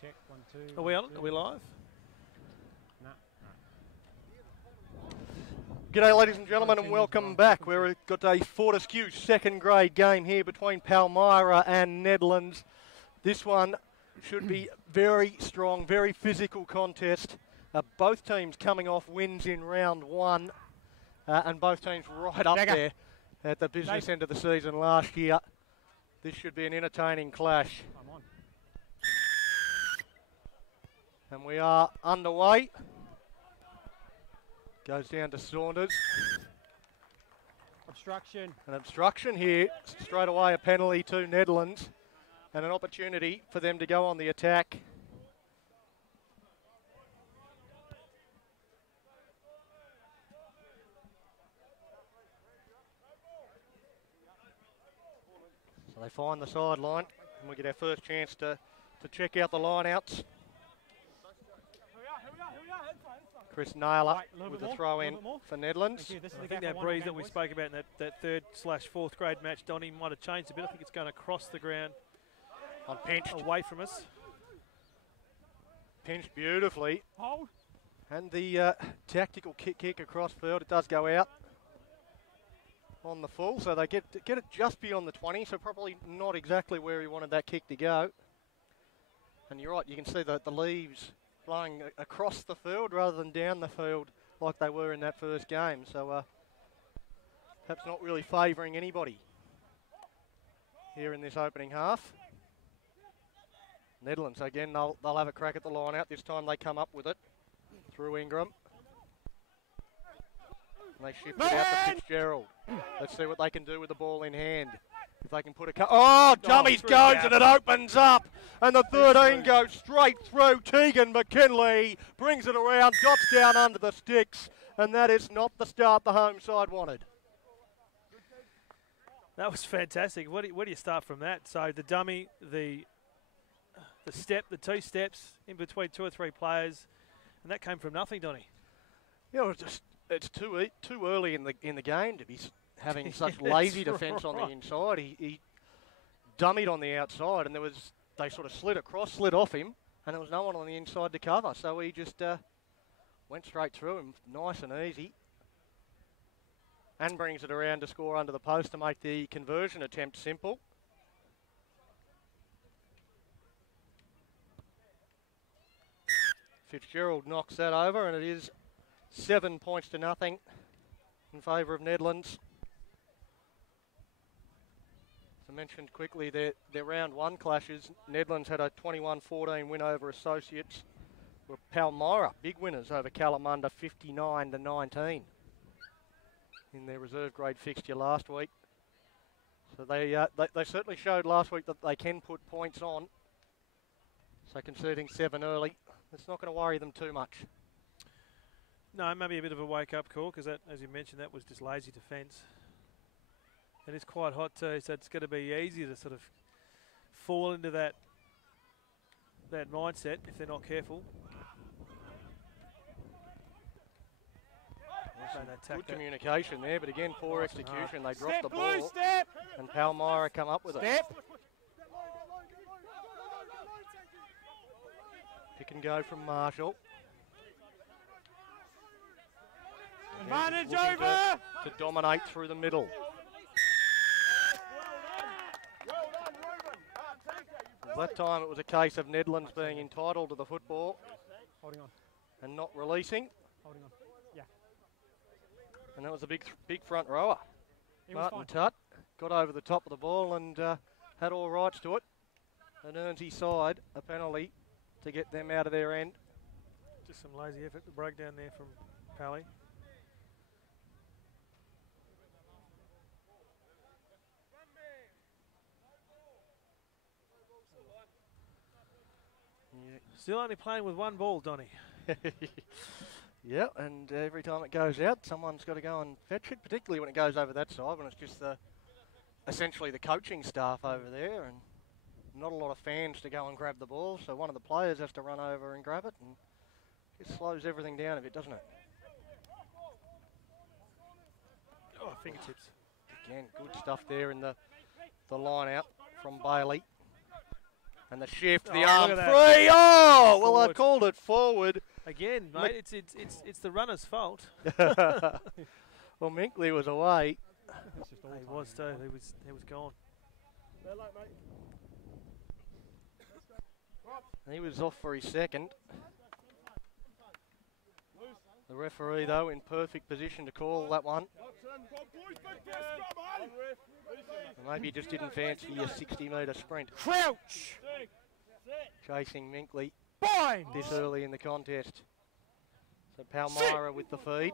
Check, 1, 2. Are we on? Are we live? No. G'day ladies and gentlemen and welcome back. We've got a Fortescue second grade game here between Palmyra and Nedlands. This one should be very strong, very physical contest. Both teams coming off wins in round one and both teams right up there at the business end of the season last year. This should be an entertaining clash. I'm on. And we are underway. Goes down to Saunders. Obstruction. An obstruction here. Straight away a penalty to Nedlands. And an opportunity for them to go on the attack. So they find the sideline and we get our first chance to check out the line-outs. Chris Naylor Right, a little with bit the more, throw a in little bit more. for Nedlands. Thank you. This is I the think gap that I want breeze on that game, we boys. spoke about in that 3rd/4th grade match, Donny, might have changed a bit. I think it's going across the ground On pinched. away from us. Pinched beautifully. Hold. And the tactical kick across field, it does go out on the full, so they get it just beyond the 20, so probably not exactly where he wanted that kick to go. And you're right, you can see the leaves blowing across the field rather than down the field like they were in that first game, so perhaps not really favouring anybody here in this opening half. Nedlands, again, they'll have a crack at the line out. This time they come up with it through Ingram. And they shift it out to Fitzgerald. Let's see what they can do with the ball in hand. If they can put dummies through goes gap. and it opens up. And the 13 goes straight through. Tegan McKinley brings it around, dots down under the sticks. And that is not the start the home side wanted. That was fantastic. Where do you start from that? So the dummy, the step, the 2 steps in between 2 or 3 players, and that came from nothing, Donny. Yeah, it's too early in the game to be having such lazy defence on the inside. He dummied on the outside, and they sort of slid off him, and there was no one on the inside to cover. So he just went straight through him, nice and easy, and brings it around to score under the post to make the conversion attempt simple. Fitzgerald knocks that over, and it is 7 points to nothing in favour of Nedlands. As I mentioned quickly, their round 1 clashes. Nedlands had a 21-14 win over Associates. Were Palmyra big winners over Kalamunda, 59-19 in their reserve grade fixture last week. So they certainly showed last week that they can put points on. So conceding 7 early, it's not going to worry them too much. No, maybe a bit of a wake-up call, because that, as you mentioned, that was just lazy defence. It is quite hot too, so it's going to be easy to sort of fall into that mindset if they're not careful. Good communication there, but again, poor execution. They dropped the Blue, ball, step. and Palmyra come up with it. Step. Pick and go from Marshall. Advantage Looking over. to dominate through the middle. That time it was a case of Nedlands being entitled to the football Holding on. and not releasing. Holding on. Yeah. And that was a big front rower. He was Martin fine. Tutt got over the top of the ball and had all rights to it. And earns his side a penalty to get them out of their end. Just some lazy effort to break down there from Pally. Still only playing with 1 ball, Donny. Yeah, and every time it goes out, someone's got to go and fetch it, particularly when it goes over that side, when it's just essentially the coaching staff over there and not a lot of fans to go and grab the ball, so one of the players has to run over and grab it, and it slows everything down a bit, doesn't it? Oh, fingertips. Again, good stuff there in the line out from Bailey. And the shift, the Oh, arm look at free. Oh, well, Forward. they called it forward. Again, mate, it's the runner's fault. Well, Minkley was away. It's just all He time, was too. man. He was gone. He was off for his second. The referee, though, in perfect position to call that one. Maybe he just didn't fancy a 60-metre sprint. Crouch. Chasing Minkley Bind. this early in the contest. So Palmyra with the feed.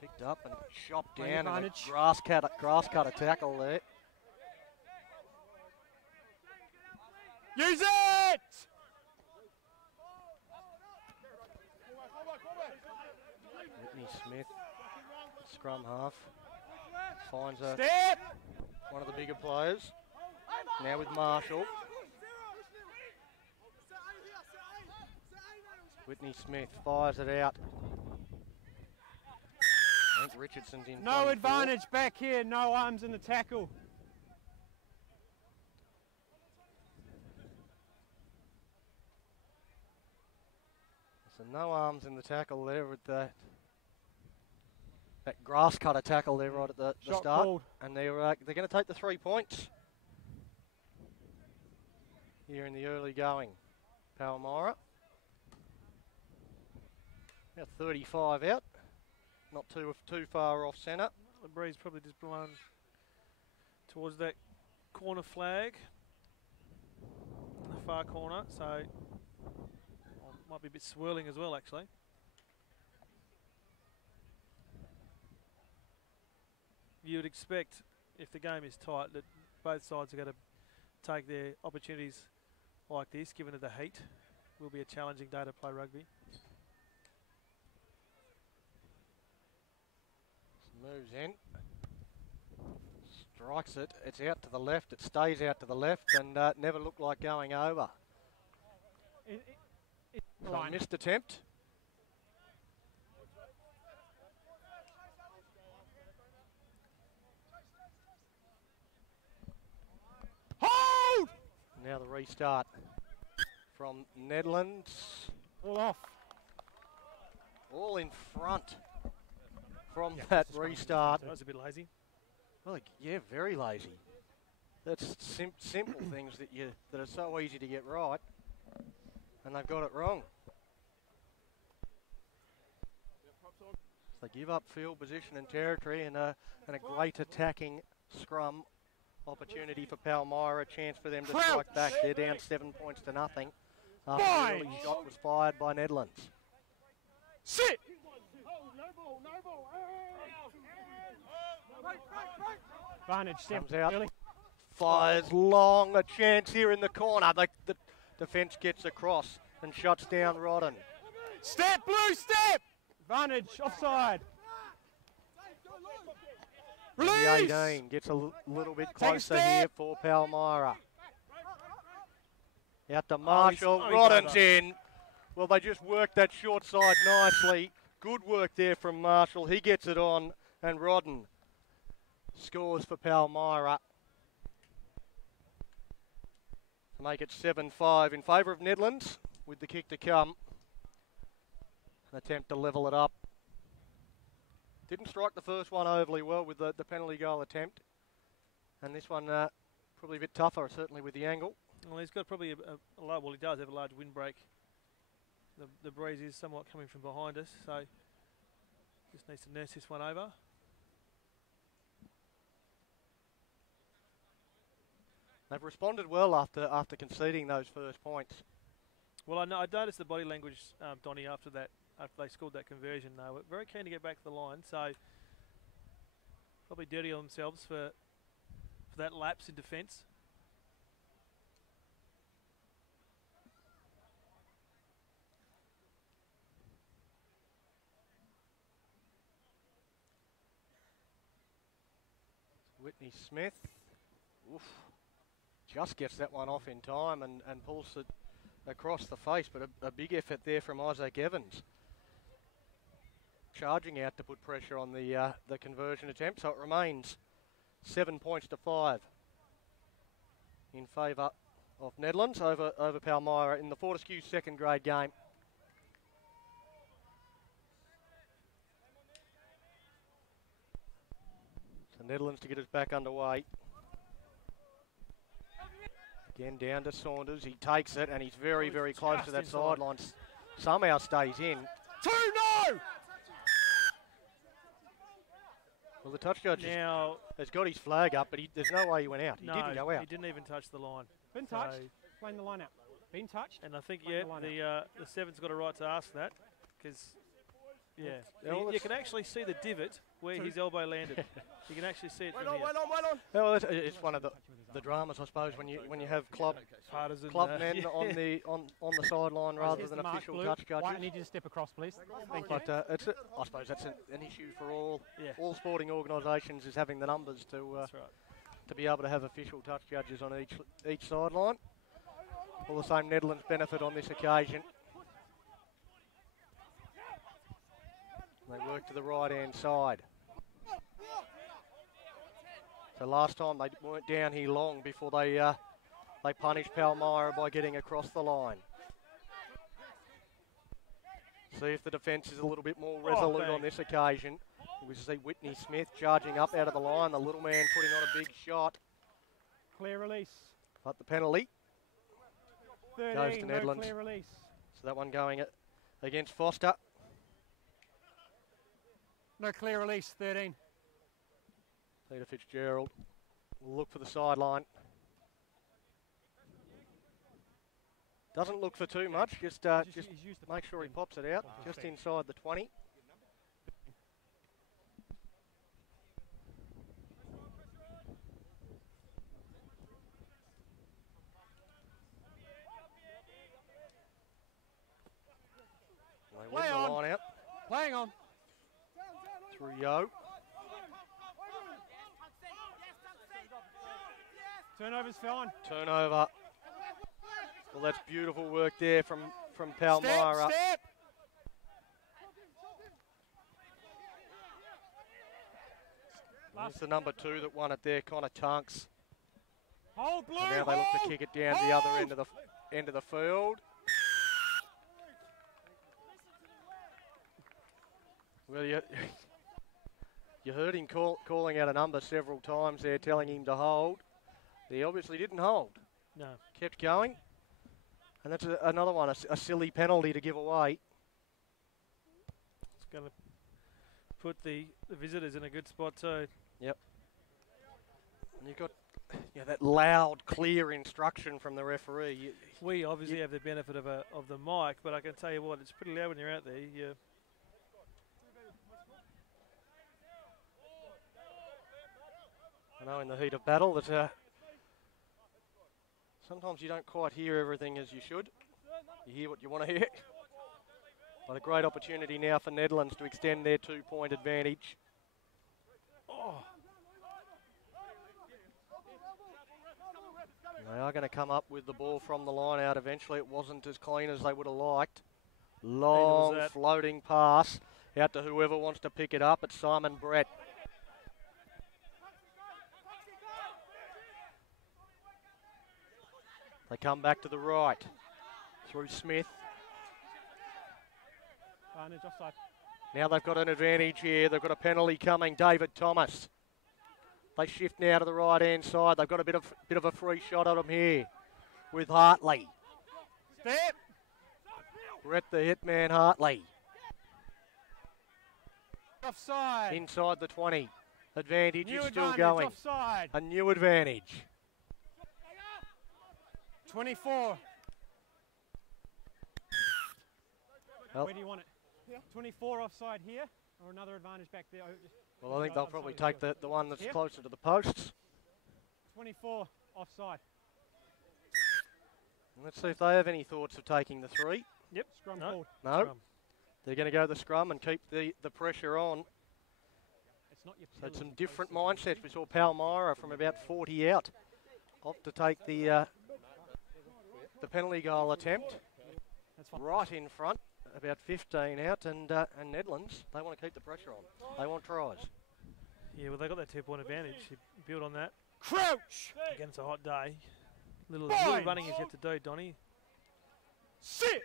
Picked up and chopped Playing down, and a advantage. grass cutter tackle there. Use it. Whitney Smith, scrum half, finds Step. one of the bigger players. Now with Marshall. Whitney Smith fires it out. I think Richardson's in. No 24. advantage back here. No arms in the tackle. So no arms in the tackle there with that grass cutter tackle there right at the Shot start. called. And they're going to take the 3 points here in the early going. Palmyra. About 35 out. Not too far off centre. The breeze probably just blown towards that corner flag in the far corner, so might be a bit swirling as well, actually. You would expect, if the game is tight, that both sides are going to take their opportunities like this, given that the heat will be a challenging day to play rugby. Moves in. Strikes it. It's out to the left. It stays out to the left and never looked like going over. So missed attempt. Hold! Now the restart from Nedlands. All off. All in front from that restart. That was a bit lazy. Well, yeah, very lazy. That's simple things that are so easy to get right, and they've got it wrong. So they give up field position and territory, and a great attacking scrum opportunity for Palmyra. A chance for them to strike back. They're down 7 points to nothing. After the early shot was fired by Nedlands. Sit! Advantage step Comes out, early. fires long, a chance here in the corner. The defence gets across and shuts down Rodden. Step, blue step! Advantage, offside. The Release! 18 gets a little bit Take a closer step. here for Palmyra. Out to Marshall, he's Rodden's over. in. Well, they just worked that short side nicely. Good work there from Marshall. He gets it on, and Rodden scores for Palmyra to make it 7-5 in favour of Nedlands with the kick to come. An attempt to level it up. Didn't strike the first one overly well with the penalty goal attempt. And this one probably a bit tougher, certainly with the angle. Well, he's got probably a large, well, he does have a large windbreak. The breeze is somewhat coming from behind us, so just needs to nurse this one over. They've responded well after conceding those first points. Well, I noticed the body language, Donnie, after they scored that conversion. They were very keen to get back to the line, so probably dirty on themselves for that lapse in defence. Whitney Smith, just gets that one off in time and pulls it across the face, but a big effort there from Isaac Evans. Charging out to put pressure on the conversion attempt, so it remains 7 points to 5 in favour of Nedlands over Palmyra in the Fortescue second grade game. So Nedlands to get us back underway. Again down to Saunders, he takes it and he's very, very close to that sideline. Somehow stays in. 2-0! Well, the touch judge Now, has got his flag up, but there's no way he went out. He no, didn't go out. he didn't even touch the line. Been So- touched. Playing the line out. Been touched. And I think, Playing yeah, the the seven's got a right to ask that, because, yeah, Yeah, well, you it's- can actually see the divot where his elbow landed. You can actually see it from here. Well, it's one of the dramas, I suppose, when you have club Partisan, men yeah. on the sideline rather Here's than the mark, official blue. touch White, I judges. need you to step across, please. Thank you. But I suppose that's an issue for Yeah. all sporting organisations, is having the numbers to That's right. to be able to have official touch judges on each sideline. All the same, Nedlands benefit on this occasion. work to the right-hand side. So last time they weren't down here long before they punished Palmyra by getting across the line. See if the defence is a little bit more resolute on this occasion. We see Whitney Smith charging up out of the line. The little man putting on a big shot. Clear release. But the penalty 13, goes to no Nedlands. clear release. So that one going against Foster. No clear release, 13. Peter Fitzgerald will look for the sideline. Doesn't look for too much, just make sure he pops it out, just inside the 20. They win the line out. Playing on. Through Yo. Turnover's fine. Turnover. Well, that's beautiful work there from Palmyra. Step. That's the number 2 that won it there, Connor Tunks. Hold blue. And now they look to kick it down the other end of the field. Well, you heard him calling out a number several times there, telling him to hold. He obviously didn't hold. No. Kept going. And that's another one, a silly penalty to give away. It's going to put the visitors in a good spot too. Yep. And you've got that loud, clear instruction from the referee. We obviously have the benefit of the mic, but I can tell you what, it's pretty loud when you're out there. I know in the heat of battle that sometimes you don't quite hear everything as you should. You hear what you want to hear. But a great opportunity now for Nedlands to extend their 2-point advantage. Oh. They are going to come up with the ball from the line out eventually. It wasn't as clean as they would have liked. Long floating pass out to whoever wants to pick it up. It's Simon Brett. They come back to the right through Smith. Advantage offside. Now they've got an advantage here. They've got a penalty coming. David Thomas. They shift now to the right-hand side. They've got a bit of a free shot on them here with Hartley. Step. Brett the hitman Hartley. Offside. Inside the 20. Advantage New is still advantage, going. Offside. A new advantage. 24. Well, Where do you want it? 24 offside here, or another advantage back there? well, I think they'll probably take the one that's closer to the posts. 24 offside. Let's see if they have any thoughts of taking the 3. Yep. Scrum No. called. No. Scrum. They're going to go the scrum and keep the pressure on. It's not your So it's some penalty different process. mindsets. We saw Palmyra from about 40 out off to take the penalty goal attempt. That's fine. Right in front, about 15 out, and Nedlands, they want to keep the pressure on. They want tries. Yeah, well, they got that 2-point advantage. You build on that. Crouch. Again, it's a hot day. Little Bind. running is yet to do, Donny. Sit.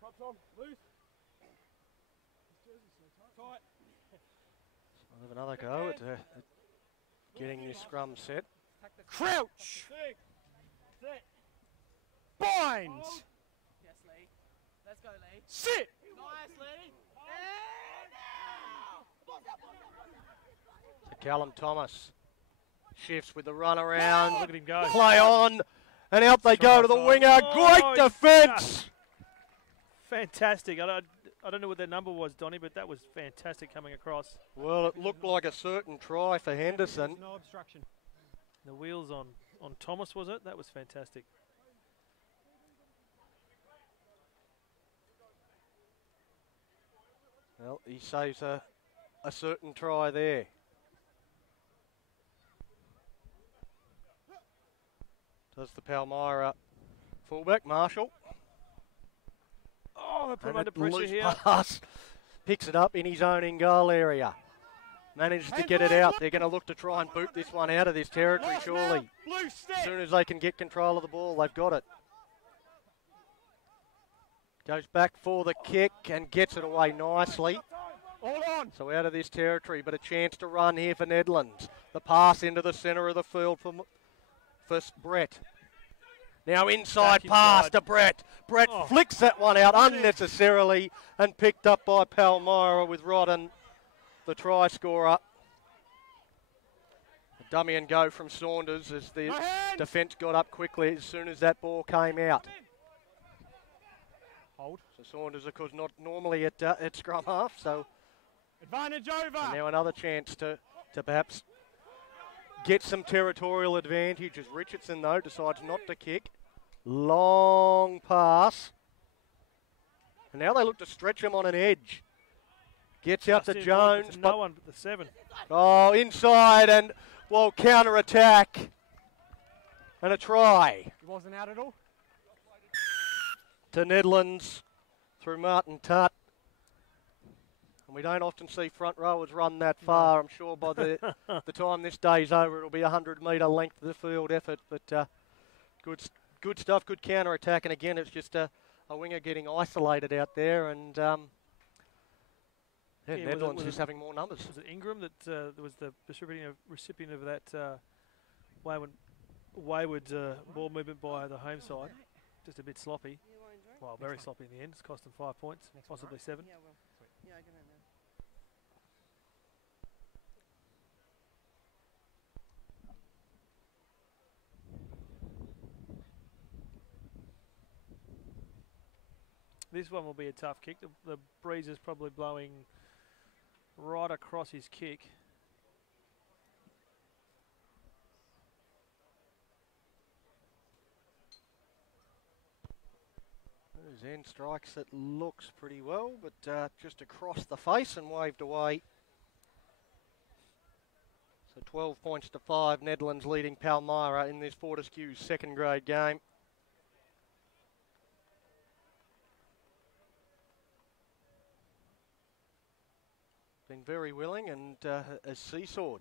Props on, loose. Tight. I'll have another go at getting this scrum set. Crouch. Bind. Yes, Lee. Let's go, Lee. Sit. Nice, Lee. So Callum Thomas shifts with the run around. Look at him go. Play on, and out they go to the Strong winger. offside. Great defence. Fantastic. I don't know what that number was, Donny, but that was fantastic coming across. Well, it looked like a certain try for Henderson. No obstruction. The wheels on Thomas, was it? That was fantastic. Well, he saves a a certain try there. Does the Palmyra fullback, Marshall. Oh, they put him And under a pressure loose here. pass. Picks it up in his own in-goal area. Manages to get it out. They're going to look to try and boot this one out of this territory, surely. Blue As stick. soon as they can get control of the ball, they've got it. Goes back for the kick and gets it away nicely. Hold on. So out of this territory, but a chance to run here for Nedlands. The pass into the centre of the field for Brett. Now inside Back pass inside. to Brett. Brett Oh. flicks that one out unnecessarily and picked up by Palmyra with Rodden, the try scorer. A dummy and go from Saunders as the No hands. defence got up quickly as soon as that ball came out. Hold. So Saunders, of course, not normally at scrum half, so Advantage and over. now another chance to perhaps get some territorial advantage as Richardson, though, decides not to kick. Long pass. And now they look to stretch him on an edge. Gets out to Just in Jones. to But, no one but the 7. oh, inside and, well, counter-attack. And a try He wasn't out at all. to Nedlands through Martin Tutt. And we don't often see front rowers run that far. I'm sure by the time this day's over, it'll be a 100-metre length of the field effort. But good stuff, good counter-attack. And again, it's just a winger getting isolated out there. And Yeah, was Nedlands it- just having more numbers. Was it Ingram that was the recipient of that wayward ball movement by the home side? Just a bit sloppy. Well, very sloppy in the end. It's cost them 5 points, possibly 7. Yeah, well. Yeah, I can know. This one will be a tough kick. The breeze is probably blowing right across his kick. Zen strikes it, looks pretty well, but just across the face and waved away. So 12 points to 5, Nedlands leading Palmyra in this Fortescue's second grade game. Been very willing and has seesawed.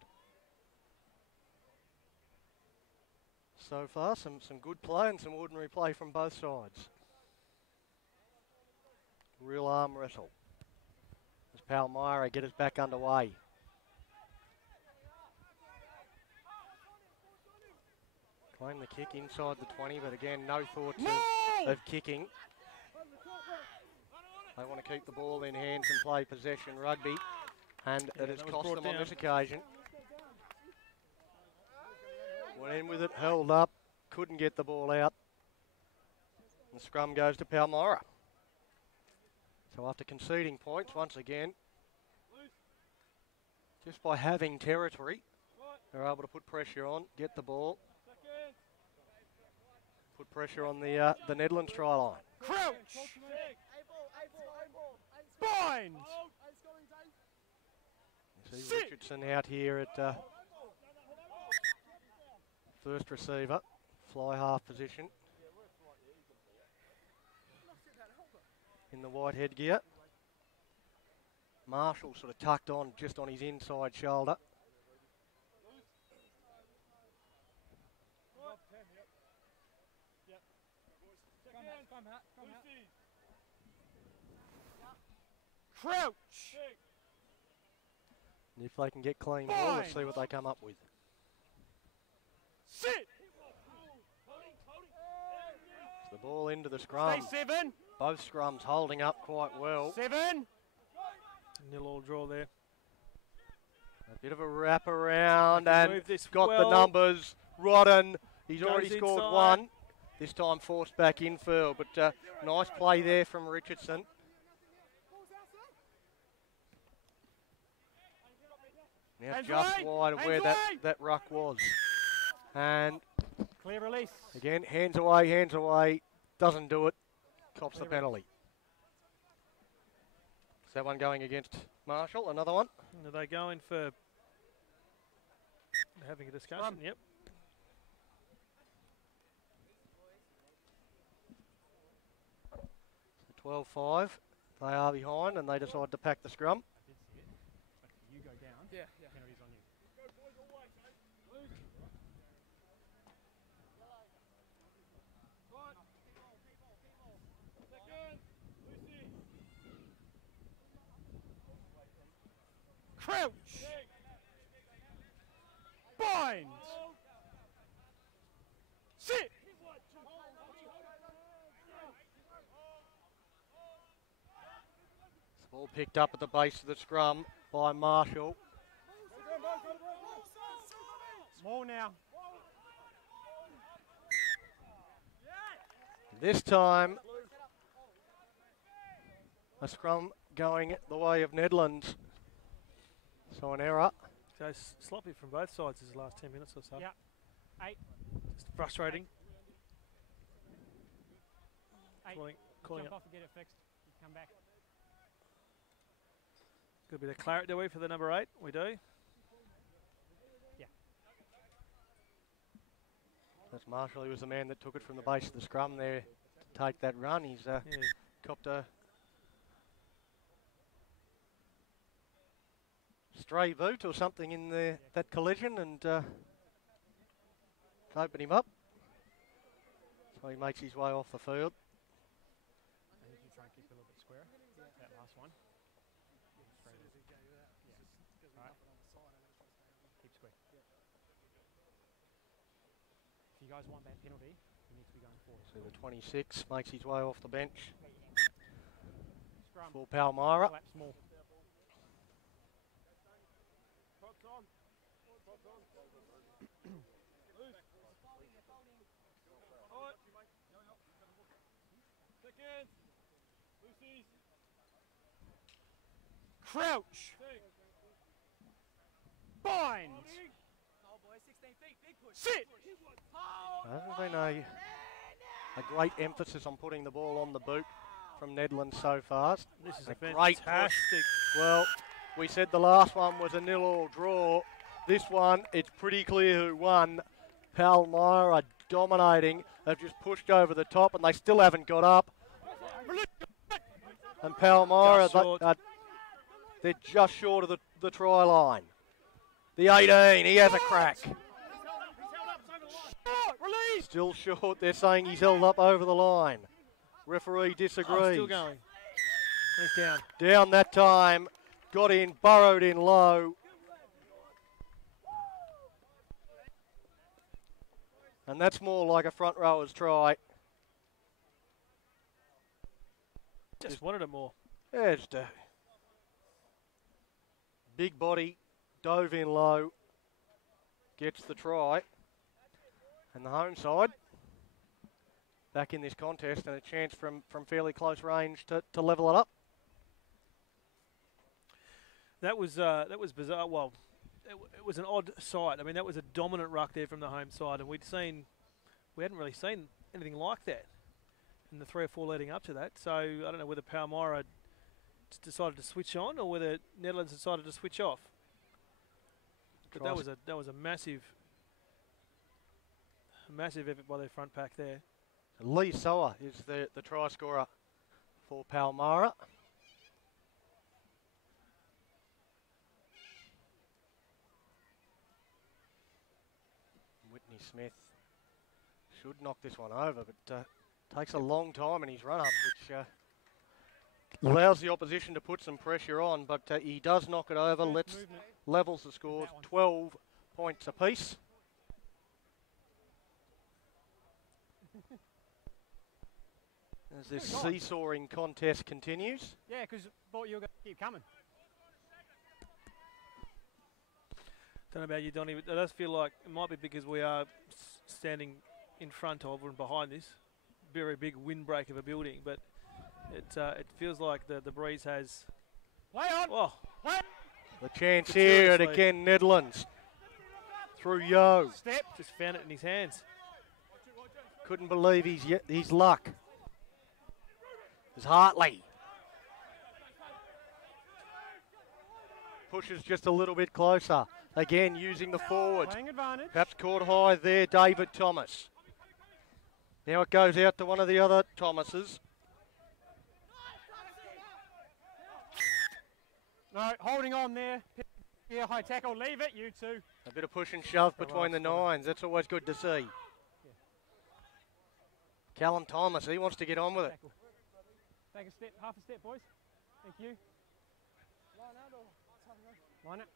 So far, some good play and some ordinary play from both sides. Real arm wrestle. As Palmyra get us back underway. Claim the kick inside the 20, but again, no thoughts of kicking. They want to keep the ball in hands and play possession rugby, and Yeah, it has that was cost brought them on down. this occasion. Went in with it, held up, couldn't get the ball out. And the scrum goes to Palmyra. So after conceding points once again, just by having territory, they're able to put pressure on, get the ball, put pressure on the Nedlands try line. Crouch. Bind. You see Sit. Richardson out here at first receiver, fly half position. In the white headgear. Marshall sort of tucked on just on his inside shoulder. Crouch. And if they can get clean ball, let's see what they come up with. Sit. The ball into the scrum. Stay 7. Both scrums holding up quite well. 7. Nil all draw there. A bit of a wrap around They can and move this got the well. numbers. Rodden, he's Goes already scored inside. one. This time forced back infield, but nice play there from Richardson. Now Hands just away, wide of hands where away. that ruck was. And Clear release. again, hands away. Doesn't do it. Cops the Clear penalty. Is that one going against Marshall? Another one? Are they going for having a discussion? Yep. 12-5. They are behind and they decide to pack the scrum. I did see it. But if you go down, Yeah. penalty's on you. Crouch! Bind! Sit! Ball picked up at the base of the scrum by Marshall. Small now. This time, a scrum going the way of Nedlands. So an error. So sloppy from both sides these last 10 minutes or so. Yep. 8. Just frustrating. 8. Calling Jump up. off and get it fixed. You come back. Got a bit of claret, do we, for the number 8? We do. Yeah. That's Marshall. He was the man that took it from the base of the scrum there to take that run. He's Yeah. copped a stray boot or something in that collision and opened him up. So he makes his way off the field. I need you to try and keep it a little bit square. That last one. Straight in. Yeah. Right. Keep square. If you guys want that penalty, you need to be going forward. So the 26 makes his way off the bench Scrum. for Palmyra. Slap small. Crouch. Bind. Oh boy, 16 feet, big push. Sit. Hasn't been a great emphasis on putting the ball on the boot from Nedlands so far. This is A a great fantastic. Well, we said the last one was a 0-0 draw. This one, it's pretty clear who won. Palmyra dominating. They've just pushed over the top and they still haven't got up. And Palmyra, Just short. they're just short of the try line. The 18, he has a crack. Release. Still short, they're saying he's held up over the line. Referee disagrees. Oh, still going. He's down. Down that time, got in, burrowed in low. And that's more like a front rower's try. Just wanted it more. Yeah, just a big body, dove in low, gets the try. And the home side back in this contest and a chance from fairly close range to level it up. That was bizarre. Well, it was an odd sight. I mean, that was a dominant ruck there from the home side, and we hadn't really seen anything like that in the 3 or 4 leading up to that. So I don't know whether Palmyra decided to switch on or whether Nedlands decided to switch off. But that was a massive effort by their front pack there. Lee Sower is the try scorer for Palmyra. Whitney Smith should knock this one over, but takes a long time in his run-up, which allows the opposition to put some pressure on, but he does knock it over, levels the scores, 12 points apiece. As this seesawing contest continues. Yeah, because thought you were going to keep coming. Don't know about you, Donnie, but it does feel like it might be because we are standing in front of and behind this very big windbreak of a building, but it feels like the breeze has. Play on. Oh, The chance here at Seriously. again Nedlands through Yo. Step. just found it in his hands. Couldn't believe his luck. There's Hartley. pushes just a little bit closer. Again, using the forwards. Playing advantage. Perhaps caught high there, David Thomas. Now it goes out to one of the other Thomases. No, holding on there. Yeah, high tackle. Leave it, you two. A bit of push and shove between the nines. That's always good to see. Callum Thomas, he wants to get on with it. Tackle. Take a step, half a step, boys. Thank you. Line it.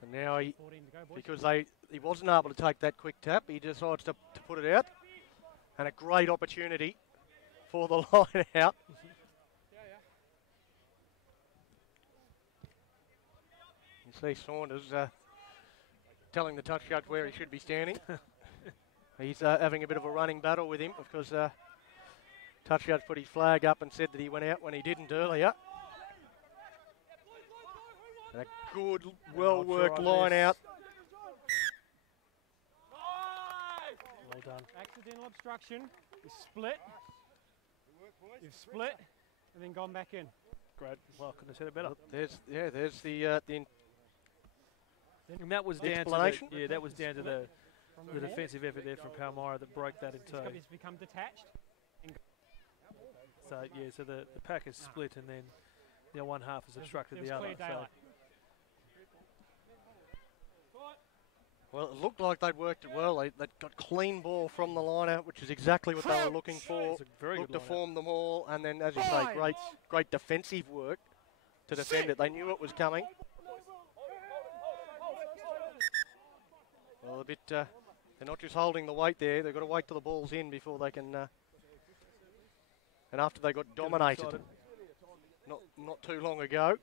So now 14 to go, boys. because he wasn't able to take that quick tap, he decides to put it out. And a great opportunity for the line out. You see Saunders telling the touch judge where he should be standing. He's having a bit of a running battle with him because touch judge put his flag up and said that he went out when he didn't earlier. And a good, well-worked line out. Well done. Accidental obstruction. You split. You've split and then gone back in. Great. Well, couldn't have said it better. There's the And that was down to explanation. the defensive effort there from Palmyra that broke that into. It's become detached. So yeah, so the pack is split and then the one half has obstructed There was the other. clear So daylight. Well, it looked like they'd worked it well. They got clean ball from the line out, which is exactly what they were looking for. It's a very Looked good to line out. form them all, and then, as you say, great defensive work to defend it. They knew it was coming. Well, a bit. They're not just holding the weight there. They've got to wait till the ball's in before they can. And after they got dominated, not too long ago.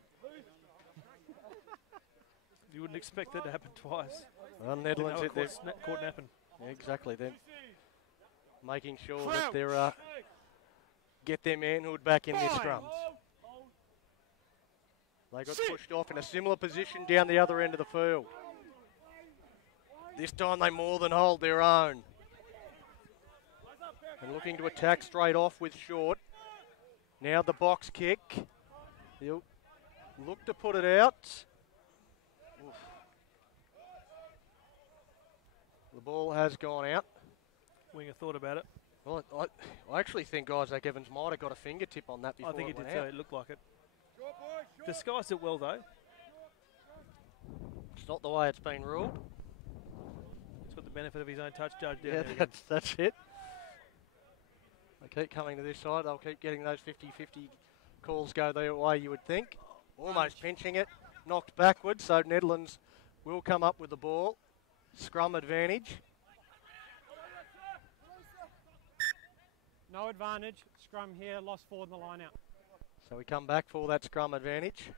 You wouldn't expect that to happen twice. Well, Nedlands hit there. Caught napping. Yeah, exactly. They're making sure that they're get their manhood back in their scrums. They got pushed off in a similar position down the other end of the field. This time they more than hold their own. And looking to attack straight off with Short. Now the box kick. He'll look to put it out. Oof. The ball has gone out. Winger thought about it. Well, I actually think Isaac Evans might have got a fingertip on that before I think it he went did too. out. It looked like it. Disguised it well though. It's not the way it's been ruled. He's got the benefit of his own touch judge down Yeah, there again. that's it. They keep coming to this side. They'll keep getting those 50-50 calls go their way, you would think. Almost pinching it. Knocked backwards, so Nedlands will come up with the ball. Scrum advantage. No advantage. Scrum here. Lost forward in the line out. So we come back for that scrum advantage.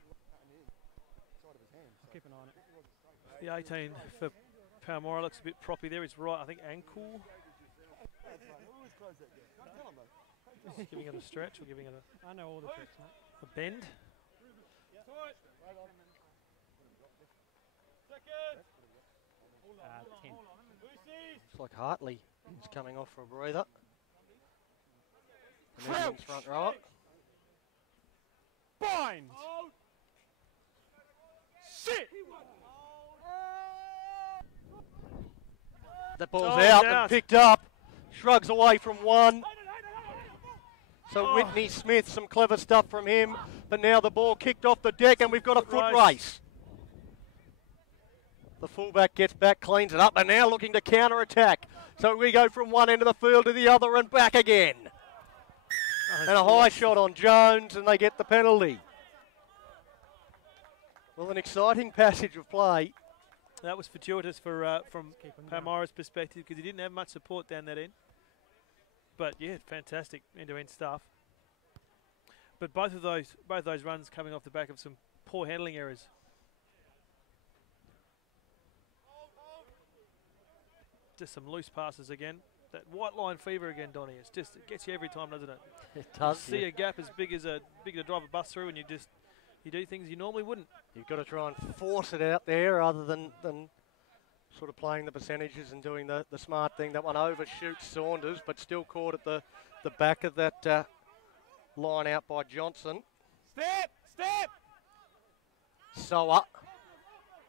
I'll keep an eye on it. The 18 for Palmyra looks a bit proppy there. It's right, I think, ankle. Just giving it a stretch or giving it I know all the tricks, mate. a bend. 10. It's like Hartley is coming off for a breather. And Nedlands front rower. Bind! Sit! That ball's Oh, out out. and picked up. Shrugs away from one. So Whitney Smith, some clever stuff from him. But now the ball kicked off the deck and we've got a foot race. The fullback gets back, cleans it up, and now looking to counter-attack. So we go from one end of the field to the other and back again. And a high shot on Jones, and they get the penalty. Well, an exciting passage of play. That was fortuitous for from Keep 'em going. Palmyra's perspective because he didn't have much support down that end. But yeah, fantastic end-to-end stuff. But both those runs coming off the back of some poor handling errors. Just some loose passes again. That white line fever again, Donny. It gets you every time, doesn't it? It You does. see a gap as big to drive a bus through, and you do things you normally wouldn't. You've got to try and force it out there rather than sort of playing the percentages and doing the smart thing. That one overshoots Saunders, but still caught at the back of that line out by Johnson. Step! Soa.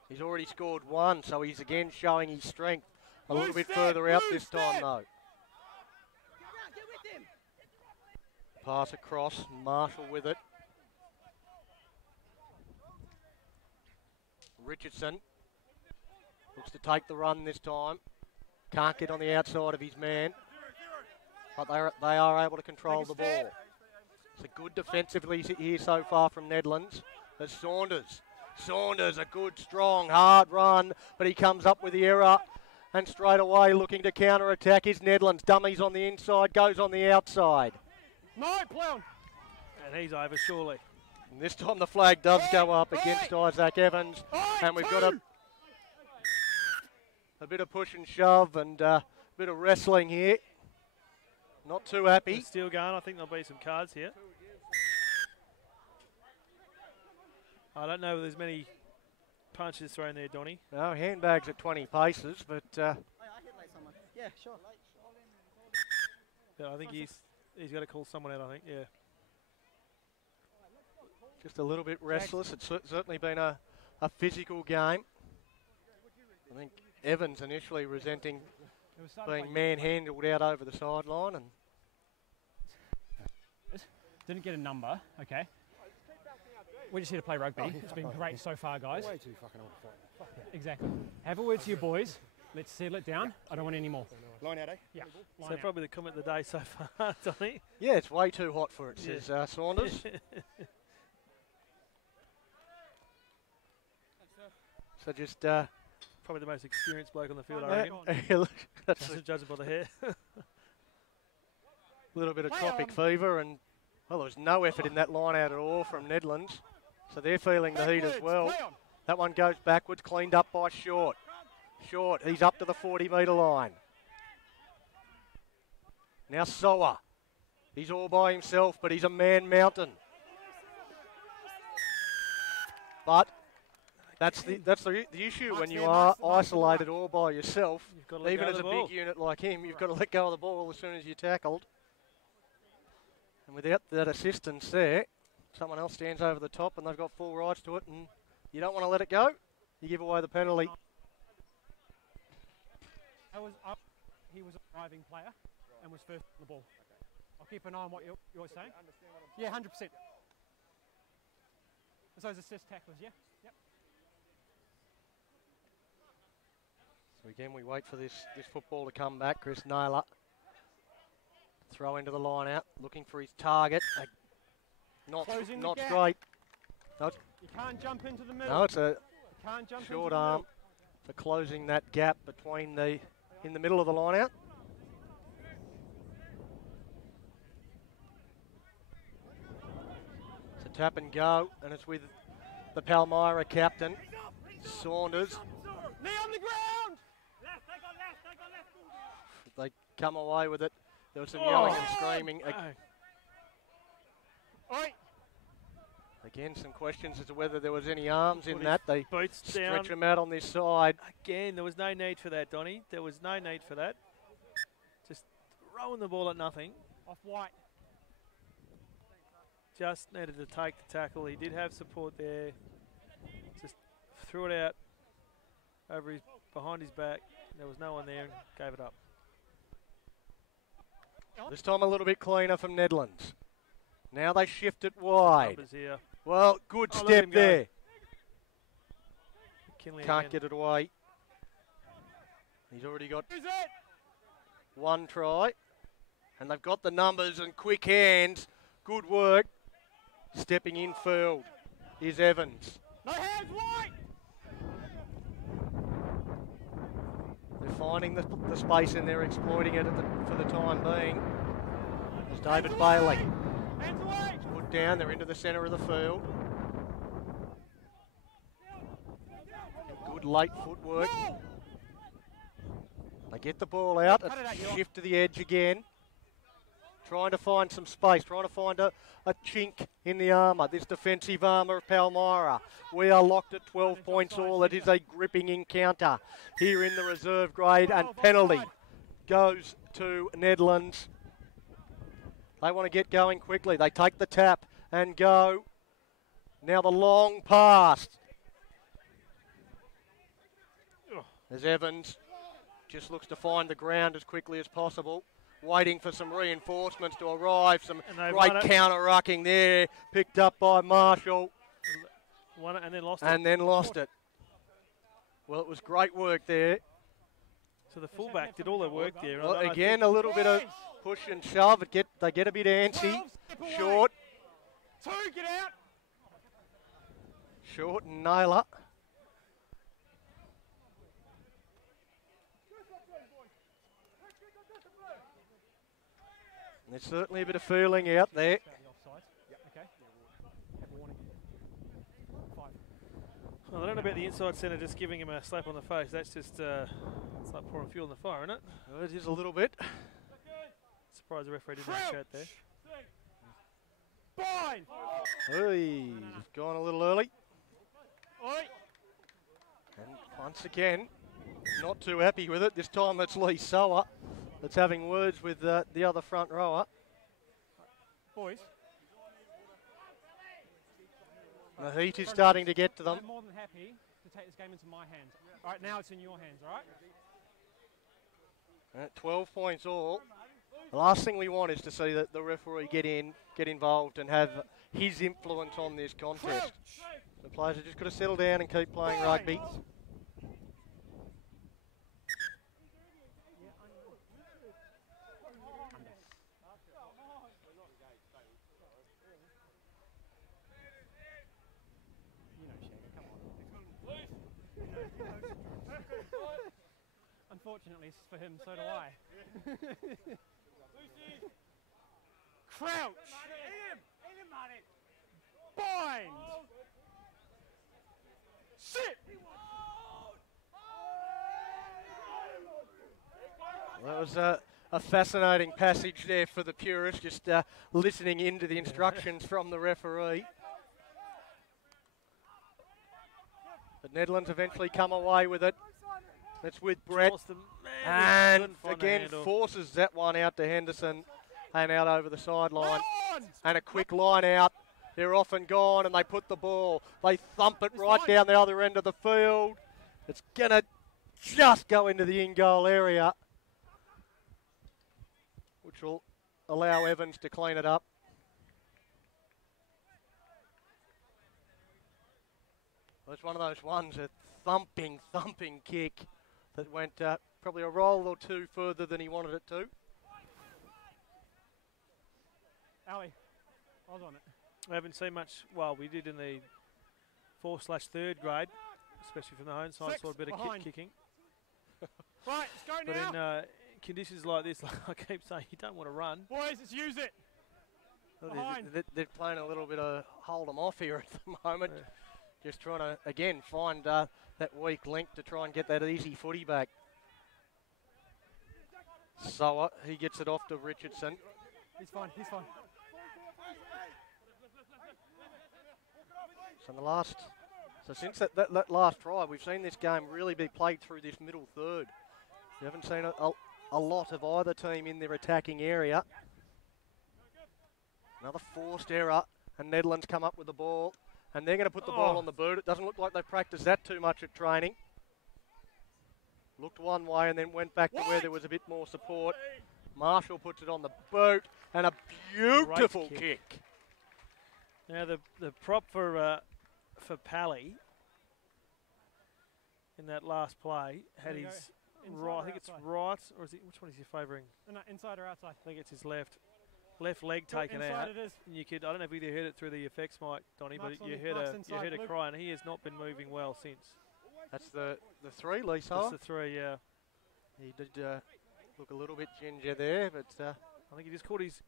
He's already scored one, so he's again showing his strength a little bit further out this time, though. Get with him! Pass across, Marshall with it. Richardson looks to take the run this time. Can't get on the outside of his man, but they are able to control the ball. It's a good defensively here so far from Nedlands. There's Saunders. Saunders, a good, strong, hard run, but he comes up with the error. And straight away looking to counter-attack is Nedlands. Dummies on the inside, goes on the outside. No, Plown. And he's over, surely. And this time the flag does go up against Isaac Evans. And we've got a bit of push and shove and a bit of wrestling here. Not too happy. It's still going. I think there'll be some cards here. I don't know if there's many punches thrown there, Donny. No, handbags at 20 paces, but... I hit like someone. Yeah, sure. Yeah, I think he's got to call someone out, I think, yeah. Just a little bit restless. It's certainly been a physical game. I think Evans initially resenting being manhandled out over the sideline. And didn't get a number, okay. We're just here to play rugby. It's been great so far, guys. Way too fucking old for it. Exactly. Have a word to your boys. Let's settle it down. I don't want any more. Line out, eh? Yeah. So probably the comment of the day so far, Donny. yeah, it's way too hot for it, says Saunders. So just... probably the most experienced bloke on the field, I reckon. That's Just judging by the hair. a little bit of tropic fever, and well, there was no effort in that line out at all from Nedlands, so they're feeling the heat as well. That one goes backwards, cleaned up by Short. Short, he's up to the 40-metre line. Now Soa, he's all by himself, but he's a man mountain. But that's the issue when you are isolated all by yourself. Even as a big unit like him, you've got to let go of the ball as soon as you're tackled. And without that assistance there, someone else stands over the top and they've got full rights to it, and you don't want to let it go. You give away the penalty. He was a driving player and was first on the ball. I'll keep an eye on what you're saying. Yeah, 100%. It's those assist tacklers, yeah? Yep. So again, we wait for this football to come back. Chris Naylor throw into the line out, looking for his target. Not straight. No, You can't jump into the middle. no, it's a You can't jump short into the arm for closing that gap between in the middle of the line out. It's a tap and go, and it's with the Palmyra captain, Saunders. Knee on the ground! They come away with it. There was some yelling and screaming. Oi! Again, some questions as to whether there was any arms in that. They Boots stretch down. them out on this side. Again, there was no need for that, Donny. There was no need for that. Just throwing the ball at nothing. Off white. Just needed to take the tackle. He did have support there. Just threw it out over behind his back. There was no one there and gave it up. This time a little bit cleaner from Nedlands. Now they shift it wide. Numbers here. Well, good Let step him go. there. Kinley Can't again. get it away. He's already got one try. And they've got the numbers and quick hands. Good work. Stepping in field is Evans. No hands, white! They're finding the space and they're exploiting it for the time being. There's David Bailey. Hands away! Put down, they're into the centre of the field. Good late footwork. They get the ball out, a shift to the edge again. Trying to find some space, trying to find a chink in the armour, this defensive armour of Palmyra. We are locked at 12 points all. It is a gripping encounter here in the reserve grade, and penalty goes to Nedlands. They want to get going quickly. They take the tap and go. Now the long pass. As Evans just looks to find the ground as quickly as possible, waiting for some reinforcements to arrive. Some great counter-rucking there, picked up by Marshall. Won it and then lost it. And then lost it. Well, it was great work there. So the fullback did all the work there. Well, again, a little bit of push and shove. They get a bit antsy. Short. 2, get out. Short and Naylor. There's certainly a bit of feeling out there. Well, I don't know about the inside centre just giving him a slap on the face. That's just it's like pouring fuel in the fire, isn't it? Well, it is a little bit. Surprised the referee didn't have a chat there. Fine. Hey, gone a little early. Oi. And once again, not too happy with it. This time it's Lee Sower that's having words with the other front rower. Boys. The heat is starting to get to them. I'm more than happy to take this game into my hands. All right, now it's in your hands, all right? 12 points all. The last thing we want is to see that the referee get involved and have his influence on this contest. The players have just got to settle down and keep playing rugby. Unfortunately for him, so do I. Crouch! Bind! Sit! That was a fascinating passage there for the purists, just listening into the instructions from the referee. But Nedlands eventually come away with it. That's with Brett. And again forces that one out to Henderson and out over the sideline. And a quick line out. They're off and gone and they put the ball. They thump it right down the other end of the field. It's going to just go into the in-goal area, which will allow Evans to clean it up. Well, it's one of those ones, a thumping kick that went probably a roll or two further than he wanted it to. Ali, I was on it. I haven't seen much. Well, we did in the 4/3 grade, especially from the home side. Saw a bit of kicking. Right, let's go but now. In conditions like this, like I keep saying, you don't want to run. Boys, let's use it. Well, they're playing a little bit of hold them off here at the moment. Yeah. Just trying to, again, find that weak link to try and get that easy footy back. So he gets it off to Richardson. He's fine. So since that last try, we've seen this game really be played through this middle third. We haven't seen a lot of either team in their attacking area. Another forced error, and Nedlands come up with the ball. And they're going to put the ball on the boot. It doesn't look like they practiced that too much at training. Looked one way and then went back to where there was a bit more support. Marshall puts it on the boot and a beautiful kick. Now the prop for Pally in that last play had his right. I think it's right, or is it? Which one is he favouring? No, inside or outside? I think it's his left. Left leg taken out. It is. And you could, I don't know if you heard it through the effects mic, Donny, but you heard a cry, and he has not been moving well since. That's the 3, Lisa. That's the 3, yeah. He did look a little bit ginger there, but I think he just caught his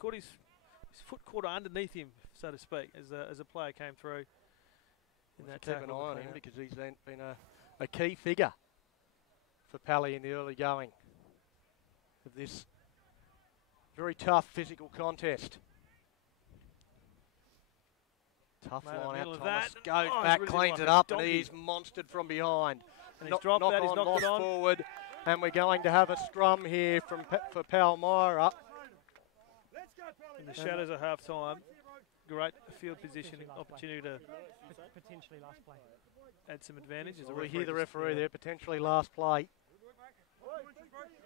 foot caught underneath him, so to speak, as a player came through. In that keep an eye on him because he's been a key figure for Pally in the early going of this very tough physical contest. Tough line out. Thomas goes back, really cleans it up, and he's monstered from behind. And he's dropped that, he's knocked it on. Forward, and we're going to have a scrum here for Palmyra. In the shadows of half-time, great field position opportunity to Potentially last play. add some advantages. Well, we hear the referee there, potentially last play.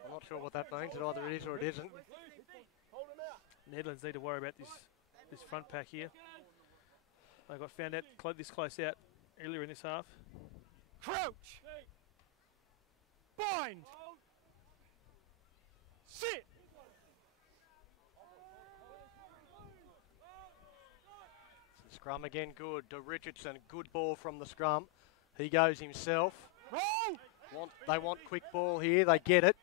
I'm not sure what that means, that either it is or it isn't. Nedlands need to worry about this front pack here. They got found out this close out earlier in this half. Crouch. Bind. Sit. Scrum again good to Richardson. Good ball from the scrum. He goes himself. They want quick ball here. They get it.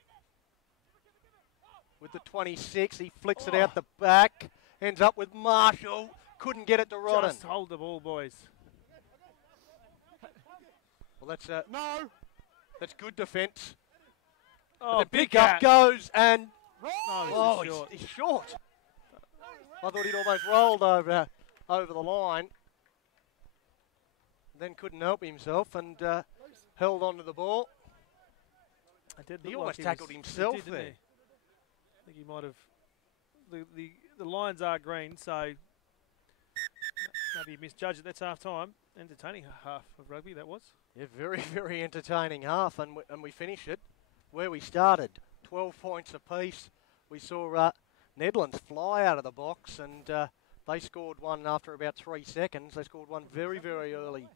With the 26, he flicks it out the back. Ends up with Marshall. Couldn't get it to Rodden. Just hold the ball, boys. Well, that's No. that's good defence. Oh, The big pick up cat. goes and Oh, he's just short. he's short. I thought he'd almost rolled over the line. Then couldn't help himself and held onto the ball. It did He look almost like tackled he himself did, didn't there. he? I think he might have. The lines are green, so maybe he misjudged it. That's half time. Entertaining half of rugby that was. Yeah, very, very entertaining half, and we finish it where we started. 12 points apiece. We saw Nedlands fly out of the box, and they scored one after about 3 seconds. They scored one very, very early.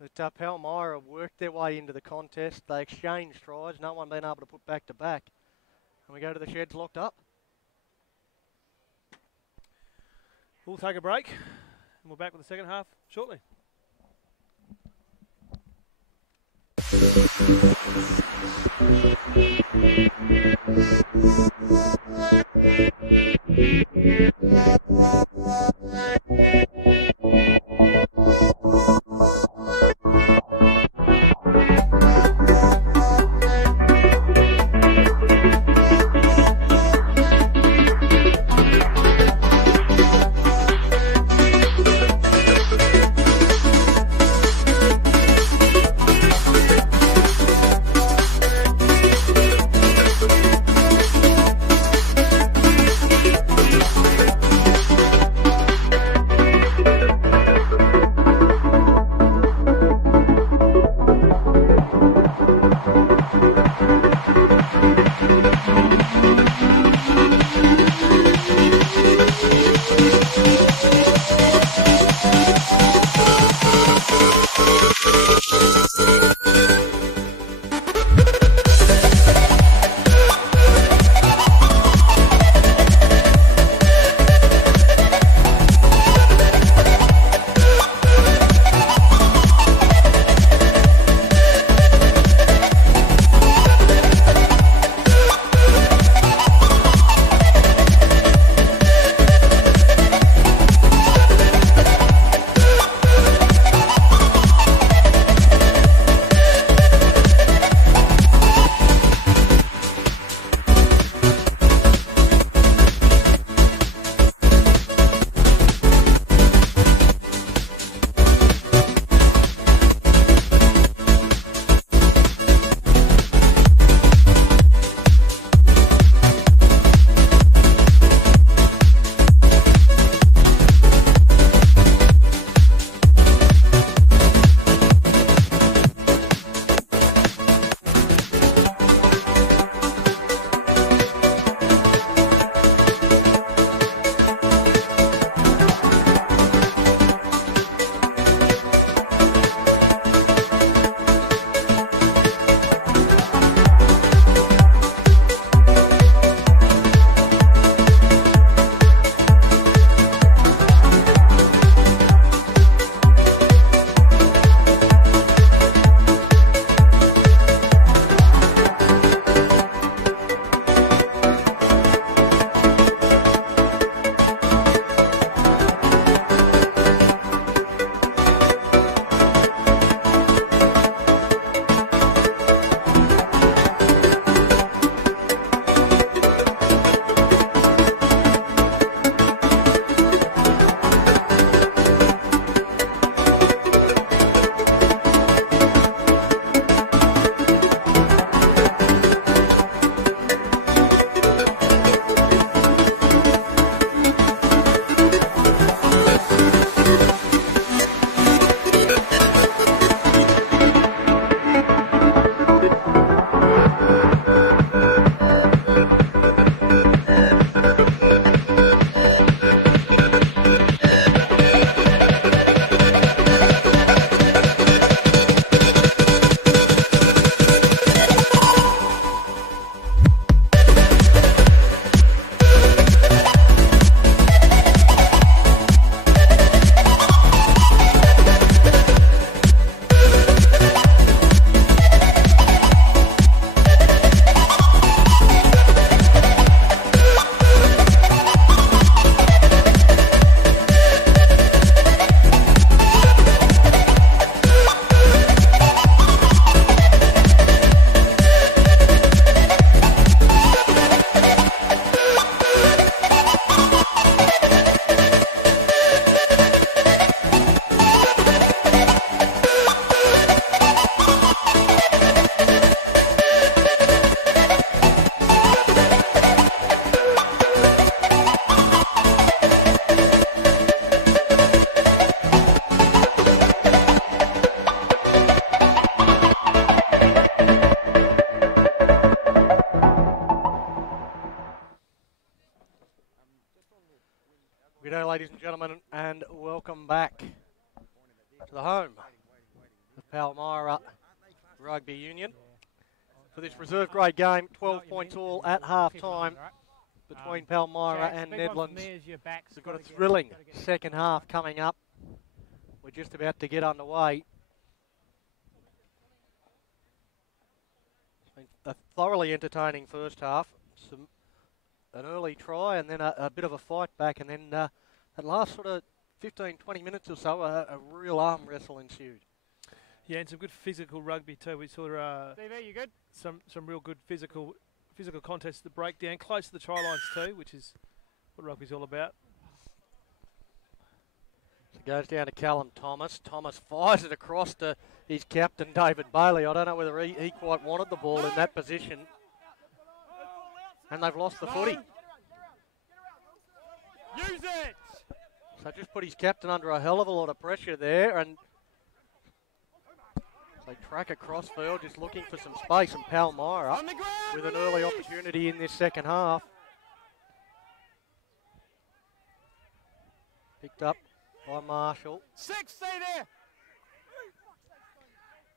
But Palmyra worked their way into the contest. They exchanged tries. No one been able to put back to back. And we go to the sheds locked up. We'll take a break, and we're back with the second half shortly. gentlemen, and welcome back to the home of Palmyra Rugby Union. For this reserve grade game, 12 points all at half-time between Palmyra and Nedlands. We've got a thrilling second half coming up. We're just about to get underway. It's been a thoroughly entertaining first half. An early try and then a bit of a fight back, and then that last sort of 15-20 minutes or so, a real arm wrestle ensued. Yeah, and some good physical rugby too. We saw Stevie, you good? some real good physical contests, the breakdown, close to the try lines too, which is what rugby's all about. So it goes down to Callum Thomas. Thomas fires it across to his captain, David Bailey. I don't know whether he quite wanted the ball in that position. And they've lost the footy. Use it! So just put his captain under a hell of a lot of pressure there, and they track across field, just looking for some space, and Palmyra with an early opportunity in this second half. Picked up by Marshall. 6, stay there!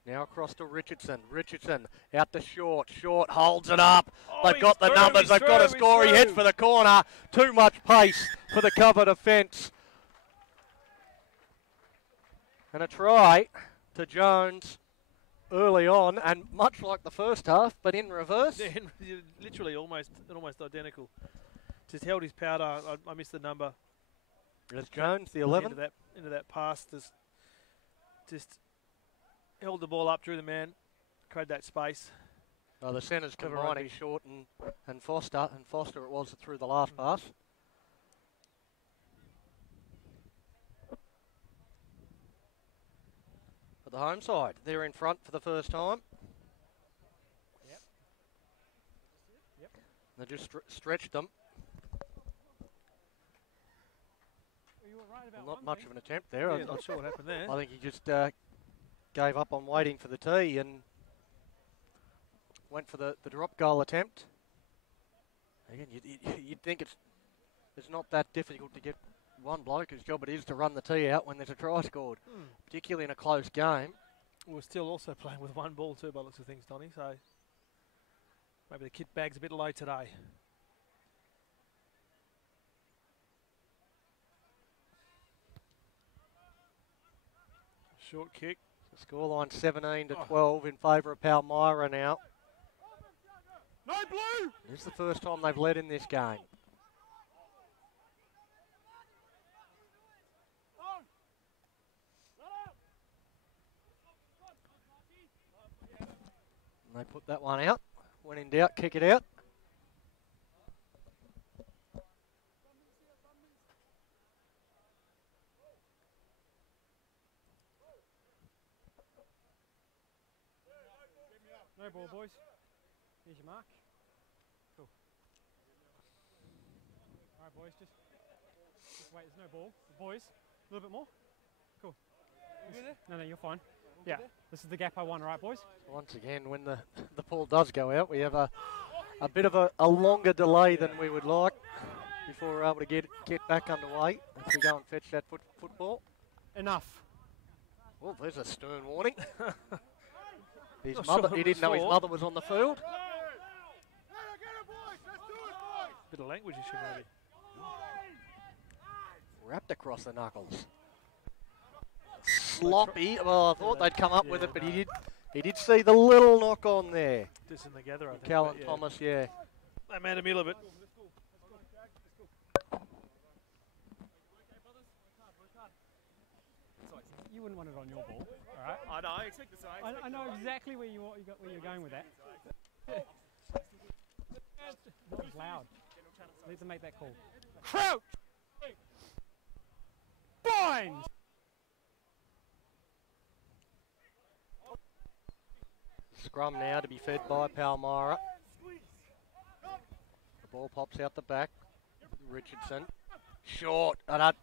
Now across to Richardson. Richardson out to Short. Short holds it up. Oh, They've got the numbers. They've got to score. He heads for the corner. Too much pace for the cover defence. And a try to Jones early on, and much like the first half, but in reverse. Yeah, literally almost identical. Just held his powder. I missed the number. It's Jones, the 11. Into that pass. Just held the ball up, drew the man, created that space. Oh, the centres Clever combining rugby. Short and Foster, and Foster it was through the last pass. For the home side, they're in front for the first time. Yep. They just stretched them. You were right about Not much of an attempt there. Yeah, not sure what happened there. I think he just gave up on waiting for the tee and went for the drop goal attempt. Again, you'd think it's not that difficult to get one bloke whose job it is to run the tee out when there's a try scored, particularly in a close game. We're still also playing with one ball too, by the looks of things, Donny. So maybe the kit bag's a bit low today. Short kick. The scoreline 17-12 in favour of Palmyra now. No blue! This is the first time they've led in this game. And they put that one out. When in doubt, kick it out. No ball, boys. Here's your mark. Cool. All right, boys, just wait. There's no ball. Boys, a little bit more. Cool. No, you're fine. Yeah, this is the gap I want, right, boys? Once again, when the ball does go out, we have a bit of a longer delay than we would like before we're able to get back underway. If we go and fetch that football. Enough. Well, there's a stern warning. His Not mother, sure he what didn't know his for. mother was on the field. Bit of language issue maybe. Wrapped across the knuckles. Sloppy. Well, I thought they'd come up with it, but he did see the little knock on there. Just in together, I think. Callum but yeah. Thomas, yeah. They made a meal of it. You wouldn't want it on your ball, all right? I know, I take the side. I know exactly where you're going with that. Not as loud. Need to make that call. Crouch! Bind! Scrum now to be fed by Palmyra. The ball pops out the back. Richardson. Short. Oh,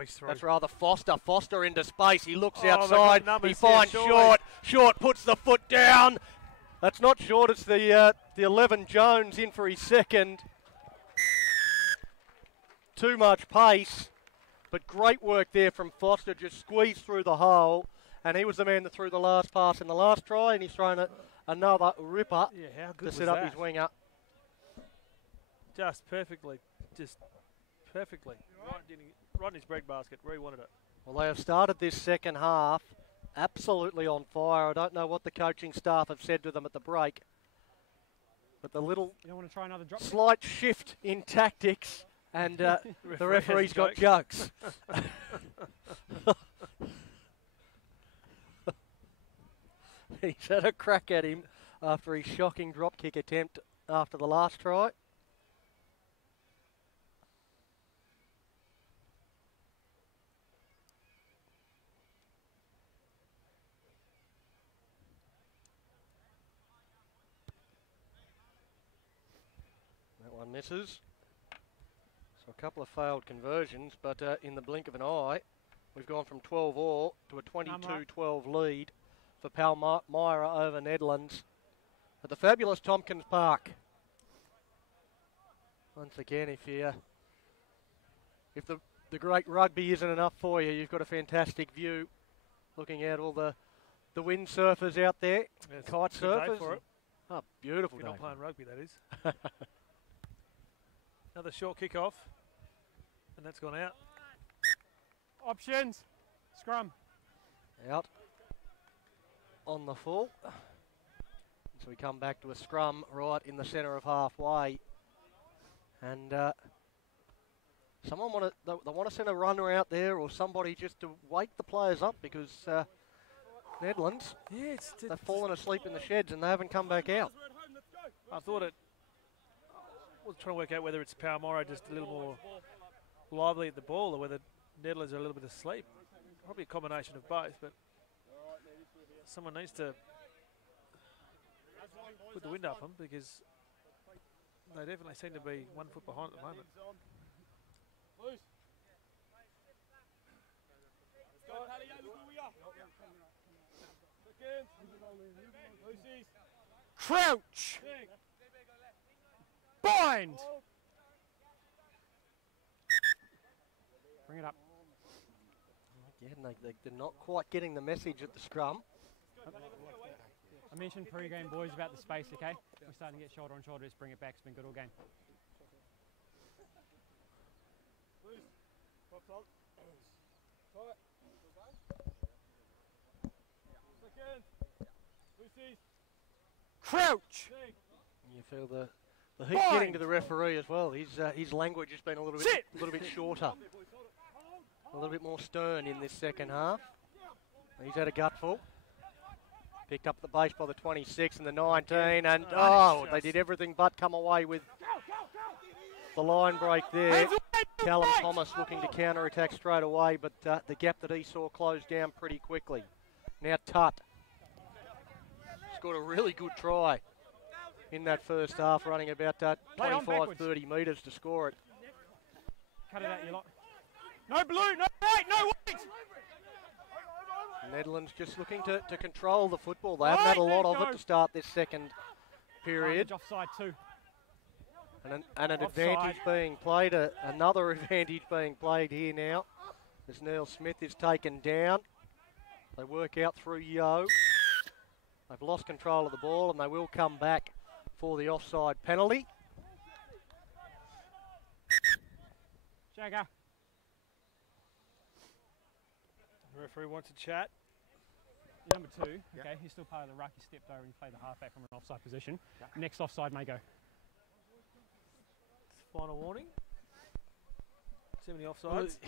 he's through. That's rather Foster. Foster into space. He looks Oh, they've got outside. numbers He here, finds surely. Short. Short puts the foot down. That's not Short. It's the 11 Jones in for his second. Too much pace. But great work there from Foster, just squeezed through the hole, and he was the man that threw the last pass in the last try, and he's thrown another ripper Yeah, how good to was set up that? his winger. Just perfectly. Right in his breadbasket where he wanted it. Well, they have started this second half absolutely on fire. I don't know what the coaching staff have said to them at the break, but the little You don't want to try another drop? slight shift in tactics, and the Referee has referee's got jokes. jokes. He's had a crack at him after his shocking drop kick attempt after the last try. That one misses. So a couple of failed conversions, but in the blink of an eye, we've gone from 12-all to a 22-12 lead for Palmyra over Nedlands at the fabulous Tompkins Park. Once again, if the great rugby isn't enough for you, you've got a fantastic view looking at all the windsurfers out there, Yeah, it's kite a good day surfers. for it. Oh, beautiful If you're day. not playing rugby, that is. Another short kick off, and that's gone out. Options. Scrum. Out on the full. So we come back to a scrum right in the centre of halfway. And someone they want to send a runner out there or somebody just to wake the players up because Nedlands, Yeah, they've fallen asleep in the sheds and they haven't come back out. I thought it. I was trying to work out whether it's Palmyra just a little more lively at the ball or whether Nedlands are a little bit asleep. Probably a combination of both, but someone needs to put the wind up them because they definitely seem to be 1 foot behind at the moment. Crouch. Bind. Bring it up. Again, they're not quite getting the message at the scrum. I mentioned pre-game, boys, about the space, okay? We're starting to get shoulder on shoulder. Just bring it back. It's been good all game. Crouch. You feel the heat getting to the referee as well. His language has been a little bit shorter, a little bit more stern in this second half. He's had a gutful. Picked up the base by the 26 and the 19, and they did everything but come away with the line break there. Callum Thomas looking to counter-attack straight away, but the gap that he saw closed down pretty quickly. Now Tutt scored a really good try in that first half, running about 25-30 metres to score it. Cut it out, you lot. No blue, no white, no white! Nedlands just looking to control the football. They haven't had a lot of it to start this second period. Offside too. And an advantage being played, another advantage being played here now. As Neil Smith is taken down. They work out through Yo. They've lost control of the ball and they will come back for the offside penalty. Jagger. The referee wants to chat. Number 2, okay, he's still part of the ruck. He stepped over and played the halfback from an offside position. Next offside may go. Final warning. 70 offsides.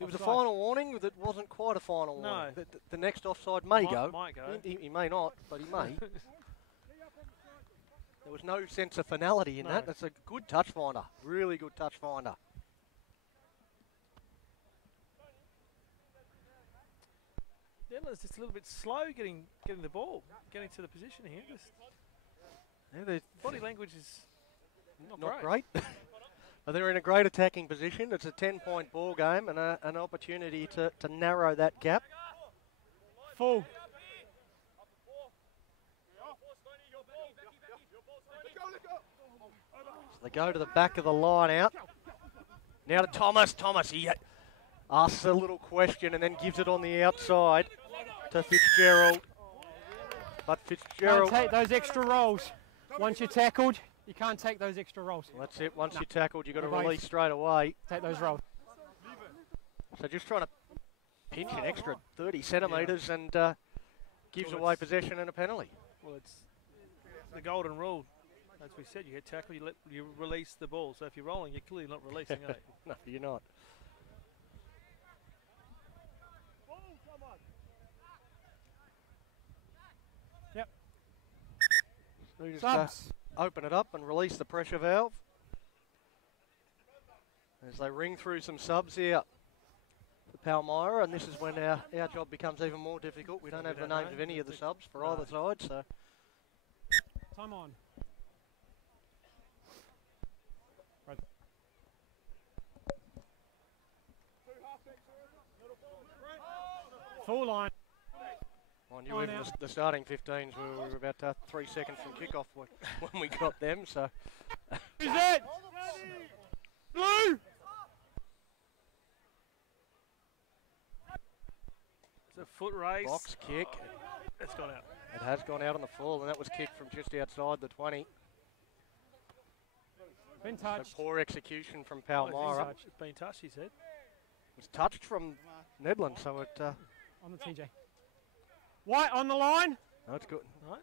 It was a final warning that wasn't quite a final warning. The next offside may go. Might go. He may not, but he may. There was no sense of finality in that. That's a good touch finder. Really good touch finder. Nedlands just a little bit slow getting the ball, getting to the position here. Just body language is not great. But they're in a great attacking position. It's a 10-point ball game and an opportunity to narrow that gap. Full. So they go to the back of the line out. Now to Thomas. Thomas, he asks a little question and then gives it on the outside to Fitzgerald. But Fitzgerald... Don't take those extra rolls. Once you're tackled, you can't take those extra rolls. Well, that's it. Once you're tackled, you've got to Advice. release straight away. Take those rolls. So just trying to pinch an extra 30 centimetres and gives away possession and a penalty. Well, it's the golden rule. As we said, you get tackled, you release the ball. So if you're rolling, you're clearly not releasing, eh? No, you're not. Yep. So you just Subs. open it up and release the pressure valve. As they ring through some subs here for Palmyra, and this is when our job becomes even more difficult. We don't have the names of any of the subs for either side, so... Time on. Right. Full line. I knew even the starting 15s we were about 3 seconds from kickoff when we got them, so... Who's it? Blue! It's a foot race. Box kick. It's gone out. It has gone out on the full, and that was kicked from just outside the 20. Been So touched. poor execution from Oh, Palmyra. it's been touched, he said. It was touched from Nedlands, so it... On the TJ. White on the line. no, it's good. Right.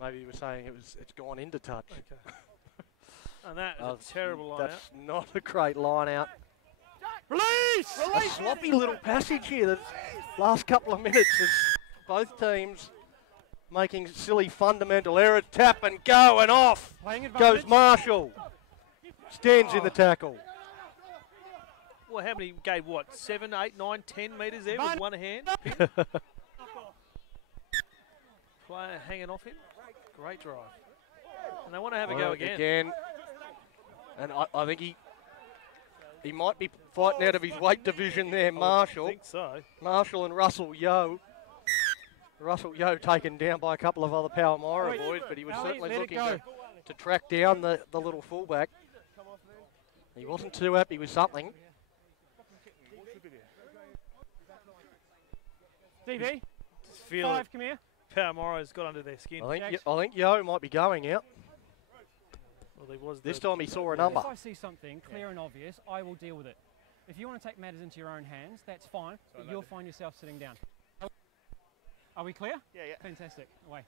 Maybe you were saying it's gone into touch. Okay. And that is a terrible line out. That's not a great line out. Release! A sloppy little passage here. The last couple of minutes is both teams making silly fundamental errors. Tap and go and off Playing advantage. goes Marshall. Stands in the tackle. Well, how many gave what? 7, 8, 9, 10 metres there with one hand? Player hanging off him. Great drive. And they want to have a go again. And I think he might be fighting out of his weight division there, Marshall. I think so. Marshall and Russell Yo. Russell Yo taken down by a couple of other Palmyra Wait, boys, but he was Ali, certainly let it looking go. to track down the little fullback. He wasn't too happy with something. DB. Just feel 5, come here. Palmyra's got under their skin. I think Yo might be going out. Well, he was This time he saw a number. If I see something clear and obvious, I will deal with it. If you want to take matters into your own hands, that's fine, but you'll find yourself sitting down. Are we clear? Yeah. Fantastic. Away.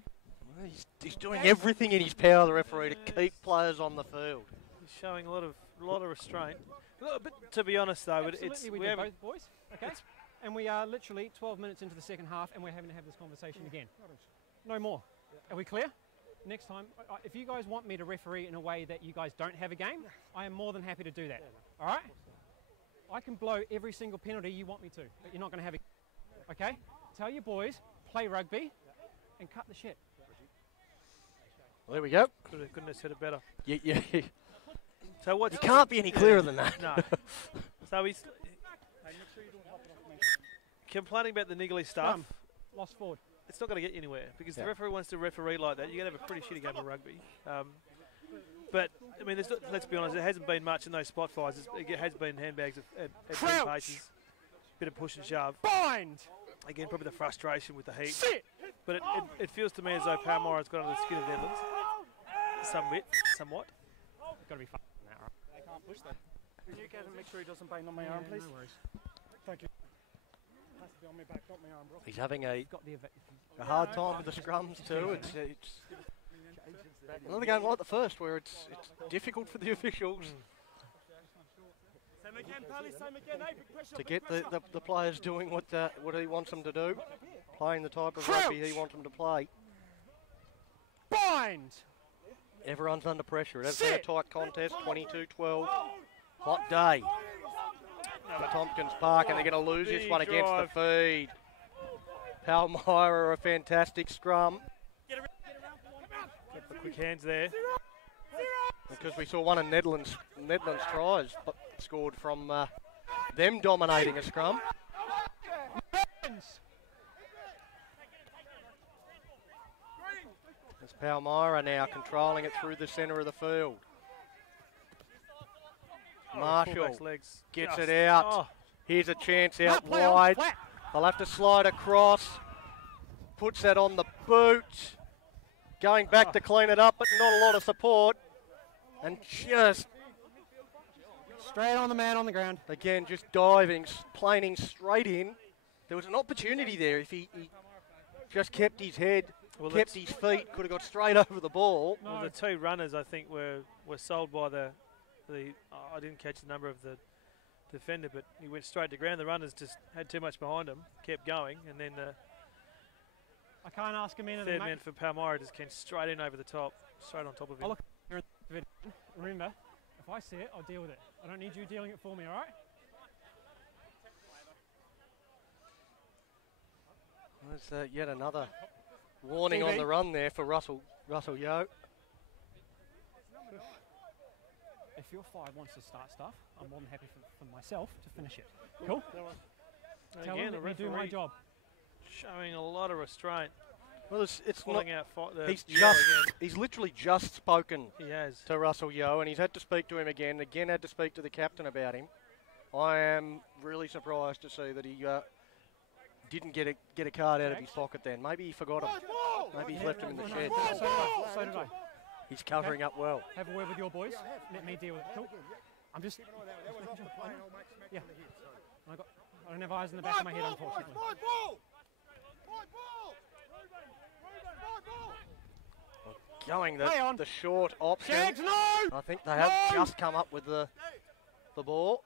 He's doing everything in his power, the referee, to keep players on the field. He's showing a lot of restraint. But to be honest, though, Absolutely, we do both, boys. Okay. And we are literally 12 minutes into the second half, and we're having to have this conversation again. No more. Are we clear? Next time, if you guys want me to referee in a way that you guys don't have a game, I am more than happy to do that. All right? I can blow every single penalty you want me to, but you're not going to have a... Okay? Tell your boys, play rugby, and cut the shit. Well, there we go. Couldn't have said it better. Yeah. So what? You can't be any clearer than that. No. So he's complaining about the niggly stuff. Lost forward. It's not going to get you anywhere because the referee wants to referee like that. You're going to have a pretty shitty game of rugby. But, I mean, let's be honest, there hasn't been much in those spot fights. It has been handbags at big paces, bit of push and shove. Bind! Again, probably the frustration with the heat. Sit! But it feels to me as though Palmyra's got under the skin of Nedlands. Somewhat. Got to be fun. I can't push that. Can you get and make sure he doesn't bind on my arm, please? No worries. Thank you. Has to be on my back, not my arm, bro. He's having a Got the hard time with the scrums too. It's another game like the first where it's difficult for the officials Same again, Pally, same again. Hey, big pressure, to big get pressure. the players doing what he wants them to do, playing the type of rugby he wants them to play. bind! Everyone's under pressure. It has been a tight contest, 22-12. Hot day for Tompkins Park, and they're going to lose this one against the feed. Palmyra, a fantastic scrum. Couple of quick hands there. Because we saw one of Nedlands tries scored from them dominating a scrum. It's Palmyra now controlling it through the centre of the field. Marshall fullback's legs gets just- it out. Oh, Here's a chance No, out play on, wide. flat. They'll have to slide across. Puts that on the boot. Going back to clean it up, but not a lot of support. And just, Straight on the man on the ground. again, just diving, planing straight in. There was an opportunity there. If he just kept his head, Well, kept his feet, could have got straight over the ball. well, the two runners I think were sold by the I didn't catch the number of the defender, but he went straight to ground. The runners just had too much behind him, kept going, and then the I can't ask him anything, third mate. man for Palmyra just came straight in over the top, straight on top of him. I'll look here in the video. Remember, if I see it, I'll deal with it. I don't need you dealing it for me, all right? There's yet another warning on TV. the run there for Russell Yo. If your 5 wants to start stuff, I'm more than happy for myself to finish it. Cool? Tell Again, him the let me do my referee job. showing a lot of restraint, Well, it's not. pulling out the He's yellow just. again. He's literally just spoken He has. to Russell Yo, and he's had to speak to him again. Again, had to speak to the captain about him. I am really surprised to see that he didn't get a card out of his pocket. Then maybe he forgot him. Maybe he's left him in the shed. So did I. He's covering up well. Have a word with your boys. Let me deal with it. Cool? I'm just. Yeah. I don't have eyes in the back of my head, unfortunately. Going Play on. the short option. Jags, no! I think they have just come up with the ball.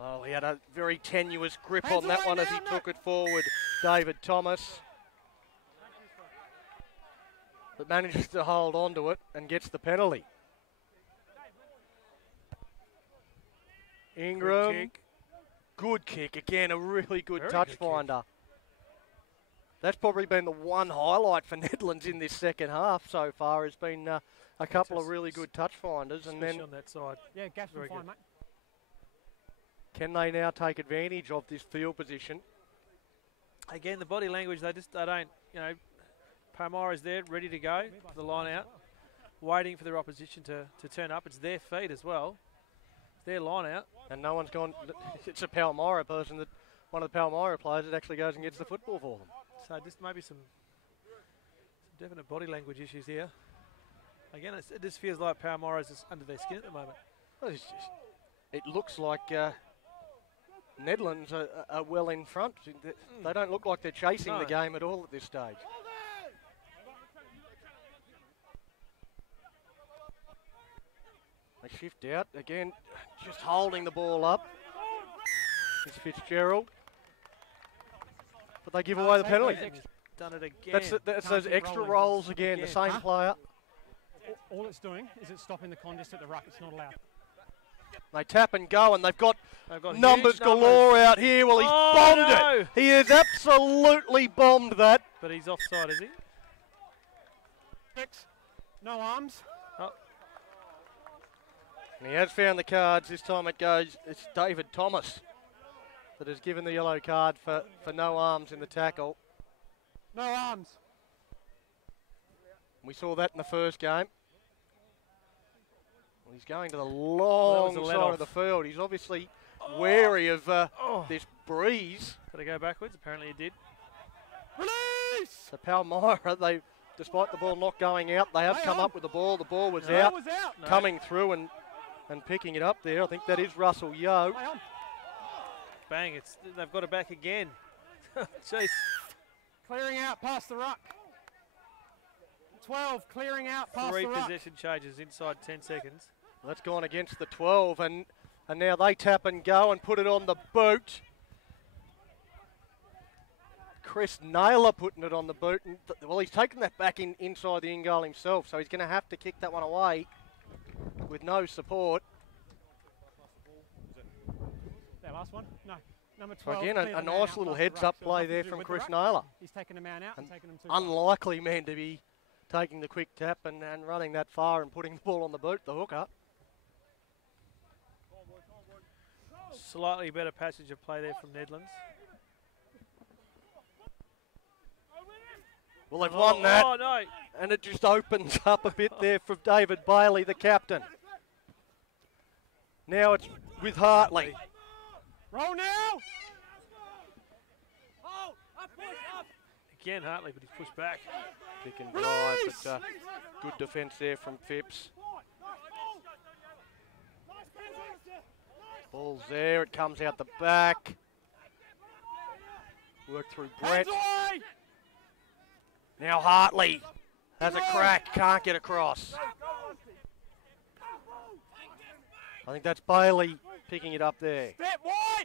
Oh, he had a very tenuous grip Hands on that away one as now, he no. took it forward, David Thomas. But manages to hold on to it and gets the penalty. Ingram, good kick. Again, a really good Very touch good kick. finder. That's probably been the one highlight for Nedlands in this second half so far. Has been a couple of really good touch finders, and Especially then on that side. Yeah, Gaff's been Very fine, good. mate. can they now take advantage of this field position? Again, the body language, they don't, Palmyra's there, ready to go, the line out, waiting for their opposition to turn up. It's their feet as well. It's their line out. And no one's gone. It's a Palmyra person, that one of the Palmyra players that actually goes and gets the football for them. So just maybe some definite body language issues here. Again, it just feels like Palmyra's just under their skin at the moment. Well, it looks like Nedlands are well in front. They don't look like they're chasing the No. game at all at this stage. They shift out again, just holding the ball up. It's Fitzgerald, but they give away the penalty. And he's done it again. That's Can't those keep extra rolling. rolls again. The same Huh? player. All it's doing is it's stopping the contest at the ruck. It's not allowed. They tap and go, and they've got They've got numbers huge numbers. galore out here. Well, he's Oh, bombed no. it. He has absolutely bombed that. But he's offside, is he? No arms. And he has found the cards. This time it's David Thomas that has given the yellow card for no arms in the tackle. No arms. We saw that in the first game. Well, he's going to the Well, long that was a side let-off. of the field. He's obviously wary of Oh, this breeze. got to go backwards. Apparently he did. Release! So Palmyra, despite the ball not going out, they have Play come on. up with the ball. The ball was No. out, was out. No. coming through and picking it up there. I think that is Russell Yo. Play on. Bang! They've got it back again. Jeez. Clearing out past the ruck. 12 clearing out past Three the ruck. possession changes inside 10 seconds. That's gone against the 12, and now they tap and go and put it on the boot. Chris Naylor putting it on the boot. And well, he's taken that back inside the in goal himself, so he's going to have to kick that one away with no support. That last one? No. Number So 12. again, cleared a the man nice out little past the heads ruck, up so play nothing there to do from with the Chris ruck. Naylor. He's taken a man out and An taken him too far. Unlikely man to be taking the quick tap and running that far and putting the ball on the boot, the hooker. Slightly better passage of play there from Nedlands. Well, they've won that, Oh, no. and it just opens up a bit there for David Bailey, the captain. Now it's with Hartley. Roll now! Again, Hartley, but he's pushed back. Pick and drive, but good defence there from Phipps. Ball's there, it comes out the back. Work through Brett. Now Hartley has a crack, can't get across. I think that's Bailey picking it up there. Step wide!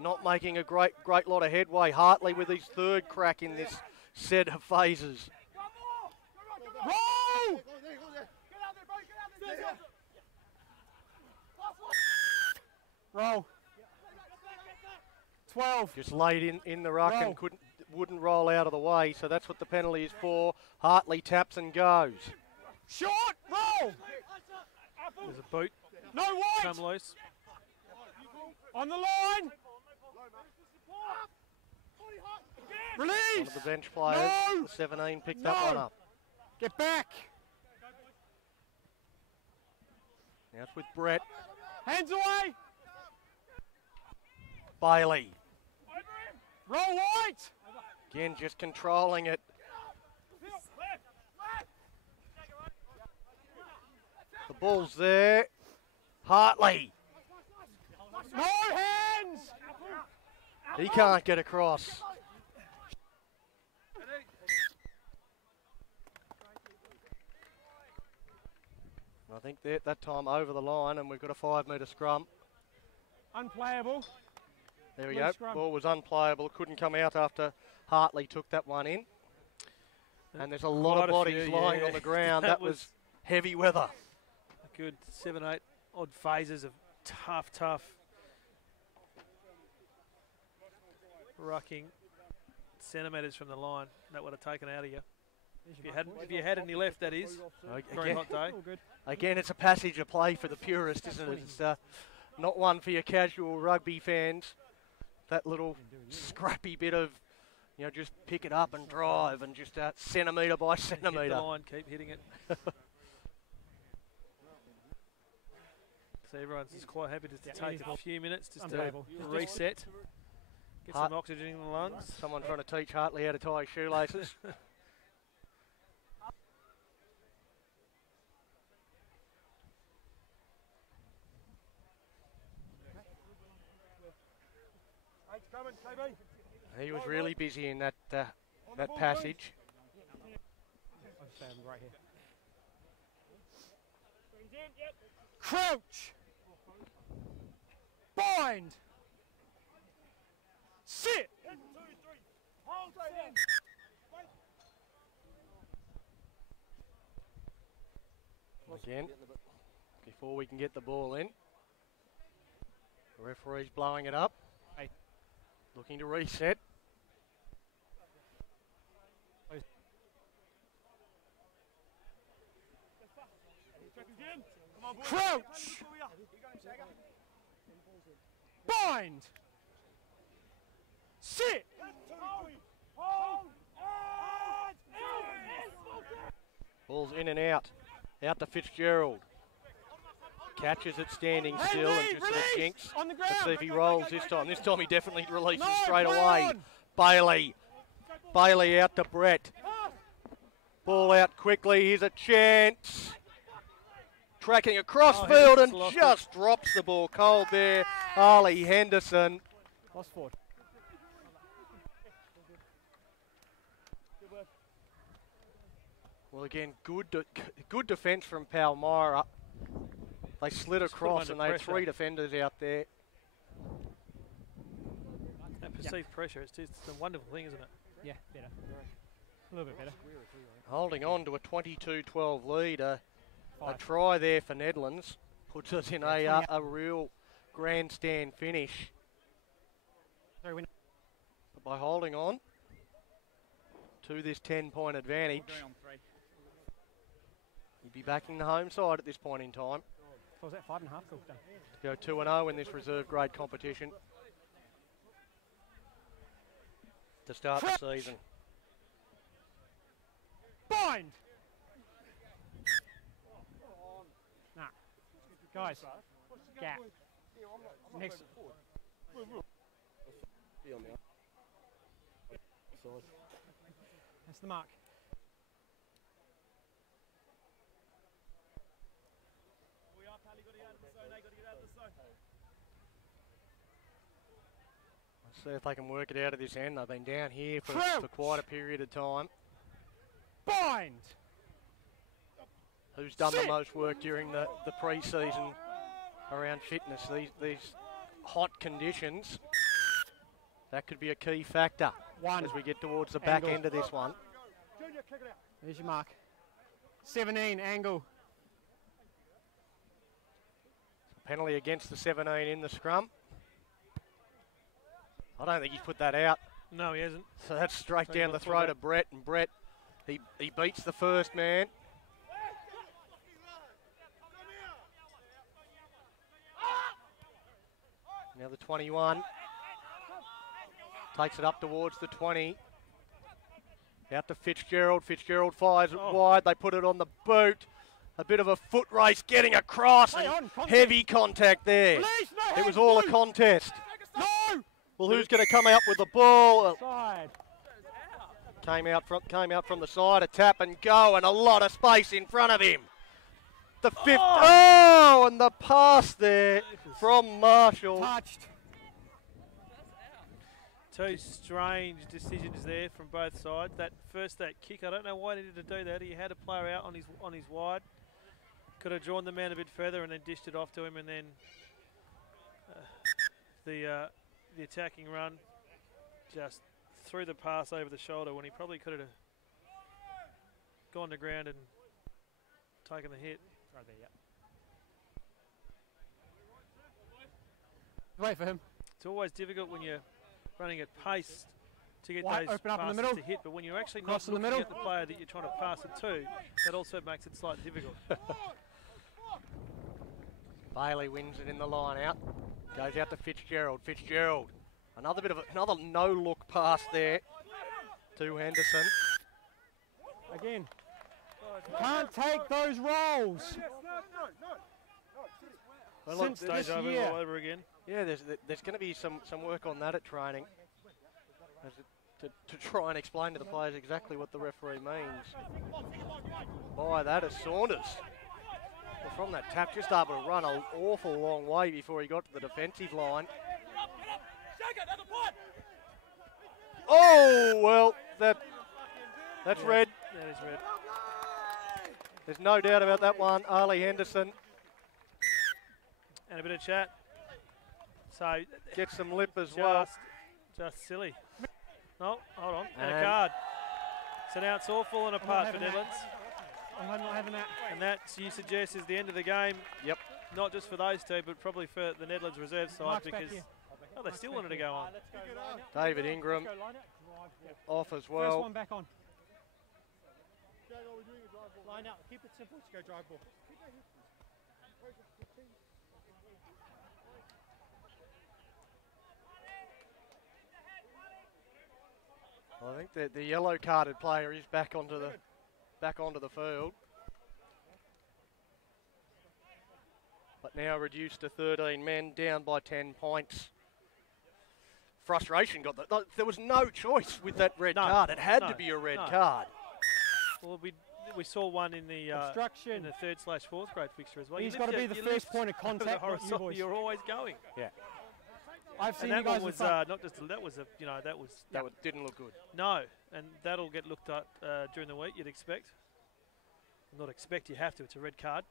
Not making a great lot of headway. Hartley with his third crack in this set of phases. Roll! Roll. 12. Just laid in the ruck and wouldn't roll out of the way, so that's what the penalty is for. Hartley taps and goes. Short! Roll! There's a boot. No white! Come loose. On the line! One Release! of the bench players, No! the 17, picked that one up. Get back! Now it's with Brett. Hands away! Bailey. Roll white! Again, just controlling it. The ball's there. Hartley. No hands! He can't get across. I think they're at that time over the line, and we've got a 5-metre scrum. Unplayable. There we Loose go. scrum. Ball was unplayable. Couldn't come out after Hartley took that one in. And there's a lot Quite of a bodies few, lying yeah. on the ground. That That was heavy weather. A good 7, 8 odd phases of tough rucking centimetres from the line. That would have taken out of you. If you had any left, that is. Very Again, hot day. All good. again, it's a passage of play for the purist, isn't it? It's not one for your casual rugby fans. That little scrappy bit of, just pick it up and drive and just centimetre by Hit the centimetre. line, keep hitting it. So everyone's just quite happy just to take a few minutes just to Unplayable. reset, get some oxygen in the lungs. Someone trying to teach Hartley how to tie his shoelaces. He was really busy in that passage. I'll stand right here. Crouch! Bind! Sit! Again, before we can get the ball in. The referee's blowing it up. Looking to reset. Crouch! Bind! Sit! Ball's in and out. Out to Fitzgerald. Catches it standing still and just sort of jinks. On the Let's ground! see if he rolls this time. This time he definitely releases No, straight play away. on! Bailey out to Brett. Ball out quickly. Here's a chance. Tracking across field and Henderson's lost just drops the ball cold there. Harley Henderson. Lost forward. Well, again, good defence from Palmyra. They slid Just put 'em across under and they had pressure. 3 defenders out there. That perceived pressure, it's a wonderful thing, isn't it? Yeah, better. A little bit better. Holding on to a 22-12 lead. A Five. try there for Nedlands puts us in a real grandstand finish. Sorry, win. But by holding on to this 10-point advantage, you'd be backing the home side at this point in time. What was that? 5.5? Cool, done. Go 2-0 in this reserve grade competition to start the season. Bind! Nah. Guys, gap. Next. That's the mark. See if they can work it out of this end. They've been down here for quite a period of time. Bind! Who's done the most work during the pre-season around fitness? These hot conditions, that could be a key factor as we get towards the back end of this one. There's your mark. 17, angle. Penalty against the 17 in the scrum. I don't think he's put that out. No, he hasn't. So that's straight down the throat of Brett, and Brett, he beats the first man. Now the 21 takes it up towards the 20. Out to Fitzgerald. Fitzgerald fires it wide. They put it on the boot. A bit of a foot race getting across. Heavy contact there. It was all a contest. No! Well, who's going to come out with the ball? Side. Came out from the side, a tap and go, and a lot of space in front of him. The fifth. Oh, and the pass there from Marshall. Touched. Two strange decisions there from both sides. That kick, I don't know why he needed to do that. He had a player out on his wide. Could have drawn the man a bit further and then dished it off to him, and then the attacking run just threw the pass over the shoulder when he probably could have gone to ground and taken the hit. Right there, yeah. Wait for him. It's always difficult when you're running at pace to get Wide those open up in the passes middle. to hit, but when you're actually Cross not in the looking middle. at the player that you're trying to pass it to, that also makes it slightly difficult. Bailey wins it in the line out. Goes out to Fitzgerald. Fitzgerald. Another no-look pass there to Henderson. Again. Can't take those rolls. Well, Since look, this Stage over year. all over again. yeah, there's going to be some work on that at training to try and explain to the players exactly what the referee means by that. Is Saunders. Well, from that tap, just able to run an awful long way before he got to the defensive line. Oh, well, that's red. That is red. There's no doubt about that one. Ali Henderson And a bit of chat. So gets some lip as well. Just silly. No, hold on. And a card. So now it's all falling apart for Nedlands. I'm not having that. And that, you suggest, is the end of the game. Yep. Not just for those two, but probably for the Nedlands reserve side, Mark's back because here. they still wanted to go on. David Ingram off as First well. one back on. Line out. Keep it simple. Let's go drive ball. I think that the yellow carded player is back onto the field. But now reduced to 13 men, down by 10 points. Frustration got that. There was no choice with that red card. It had to be a red card. Well, we saw one in the Obstruction. in the 3rd/4th grade fixture as well. He's got to be the first point of contact. The not you horizontal, boys. you're always going. Yeah, I've seen And you that guys one was in front. not just that was didn't look good. no, and that'll get looked at during the week. You'd expect. Not expect. You have to. It's a red card.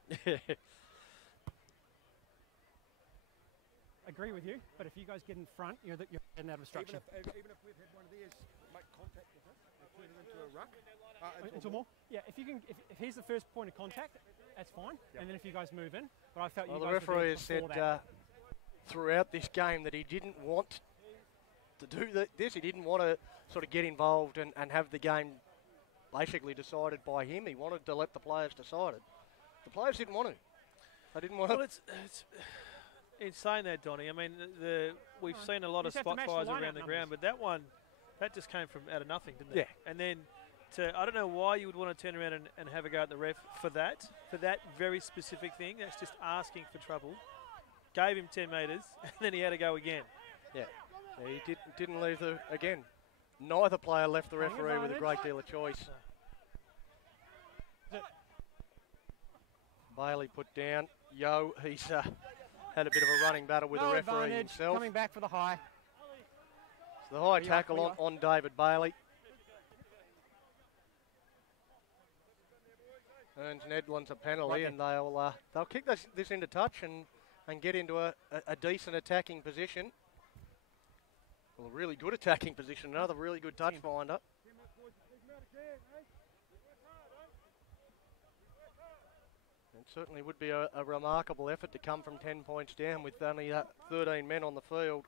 Agree with you, but if you guys get in front, you're in that obstruction. Even if we've had one of these make contact with it, they turn it into a ruck. Into more? Yeah, if he's the first point of contact, that's fine. And then if you guys move in, but I felt Well, you the guys were referee there has said before that. throughout this game that he didn't want to do this. He didn't want to sort of get involved and have the game basically decided by him. He wanted to let the players decide it. The players didn't want to. They didn't want Well, to. it's in saying that, Donny. I mean, we've seen a lot of just have to spot match the fires lineup around the ground, but that one, that just came from out of nothing, didn't it? Yeah. And then I don't know why you would want to turn around and have a go at the ref for that very specific thing. That's just asking for trouble. Gave him 10 metres, and then he had to go again. Yeah, he didn't leave again. Neither player left the referee with a great deal of choice. Bailey put down. He's had a bit of a running battle with the referee himself. Coming back for the high. So the high tackle on David Bailey. Earns Nedlands a penalty, and they'll kick this into touch and get into a decent attacking position. Well, a really good attacking position. Another really good touch finder. It certainly would be a remarkable effort to come from 10 points down with only 13 men on the field.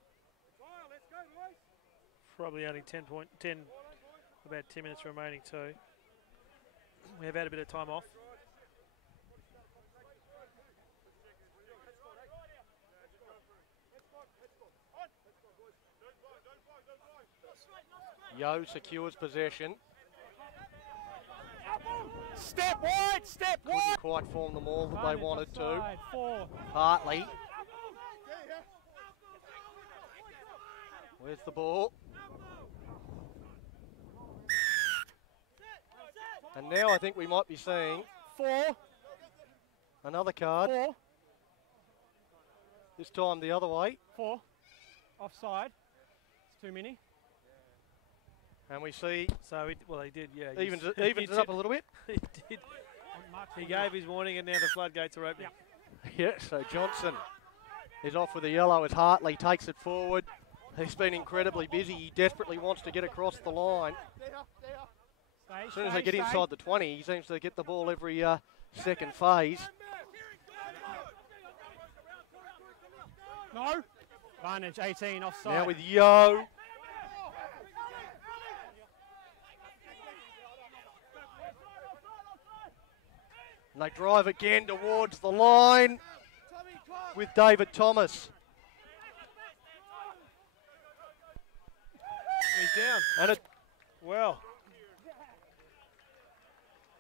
Probably only 10, about 10 minutes remaining too. We have had a bit of time off. Yo secures possession. Step wide, step wide. Couldn't quite form the maul that they wanted to. Offside, 4. Hartley. Where's the ball? And now I think we might be seeing 4. another card. 4. This time the other way. 4. Offside. It's too many. And we see So, he did, yeah. evens it up a little bit. He did. He gave his warning, and now the floodgates are opening. Yeah, so Johnson is off with a yellow as Hartley takes it forward. He's been incredibly busy. He desperately wants to get across the line. As soon as they get inside the 20, he seems to get the ball every second phase. No. Advantage 18 offside. Now with Yo. And they drive again towards the line with David Thomas. He's down. And it Well,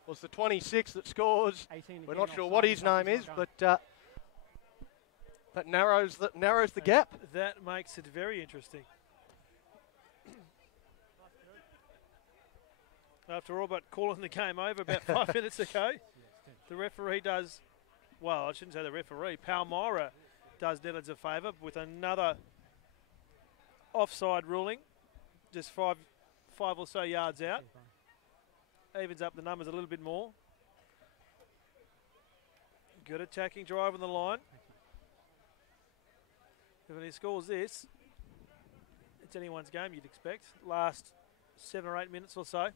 was the 26 that scores. 18 We're again not sure offside. what his name is, but that narrows the gap. that makes it very interesting. After all but calling the game over about 5 minutes ago, the referee does, well, I shouldn't say the referee, Palmyra does Nedlands a favour with another offside ruling, just five or so yards out. Evens up the numbers a little bit more. Good attacking drive on the line. If he scores this, it's anyone's game, you'd expect. Last 7 or 8 minutes or so.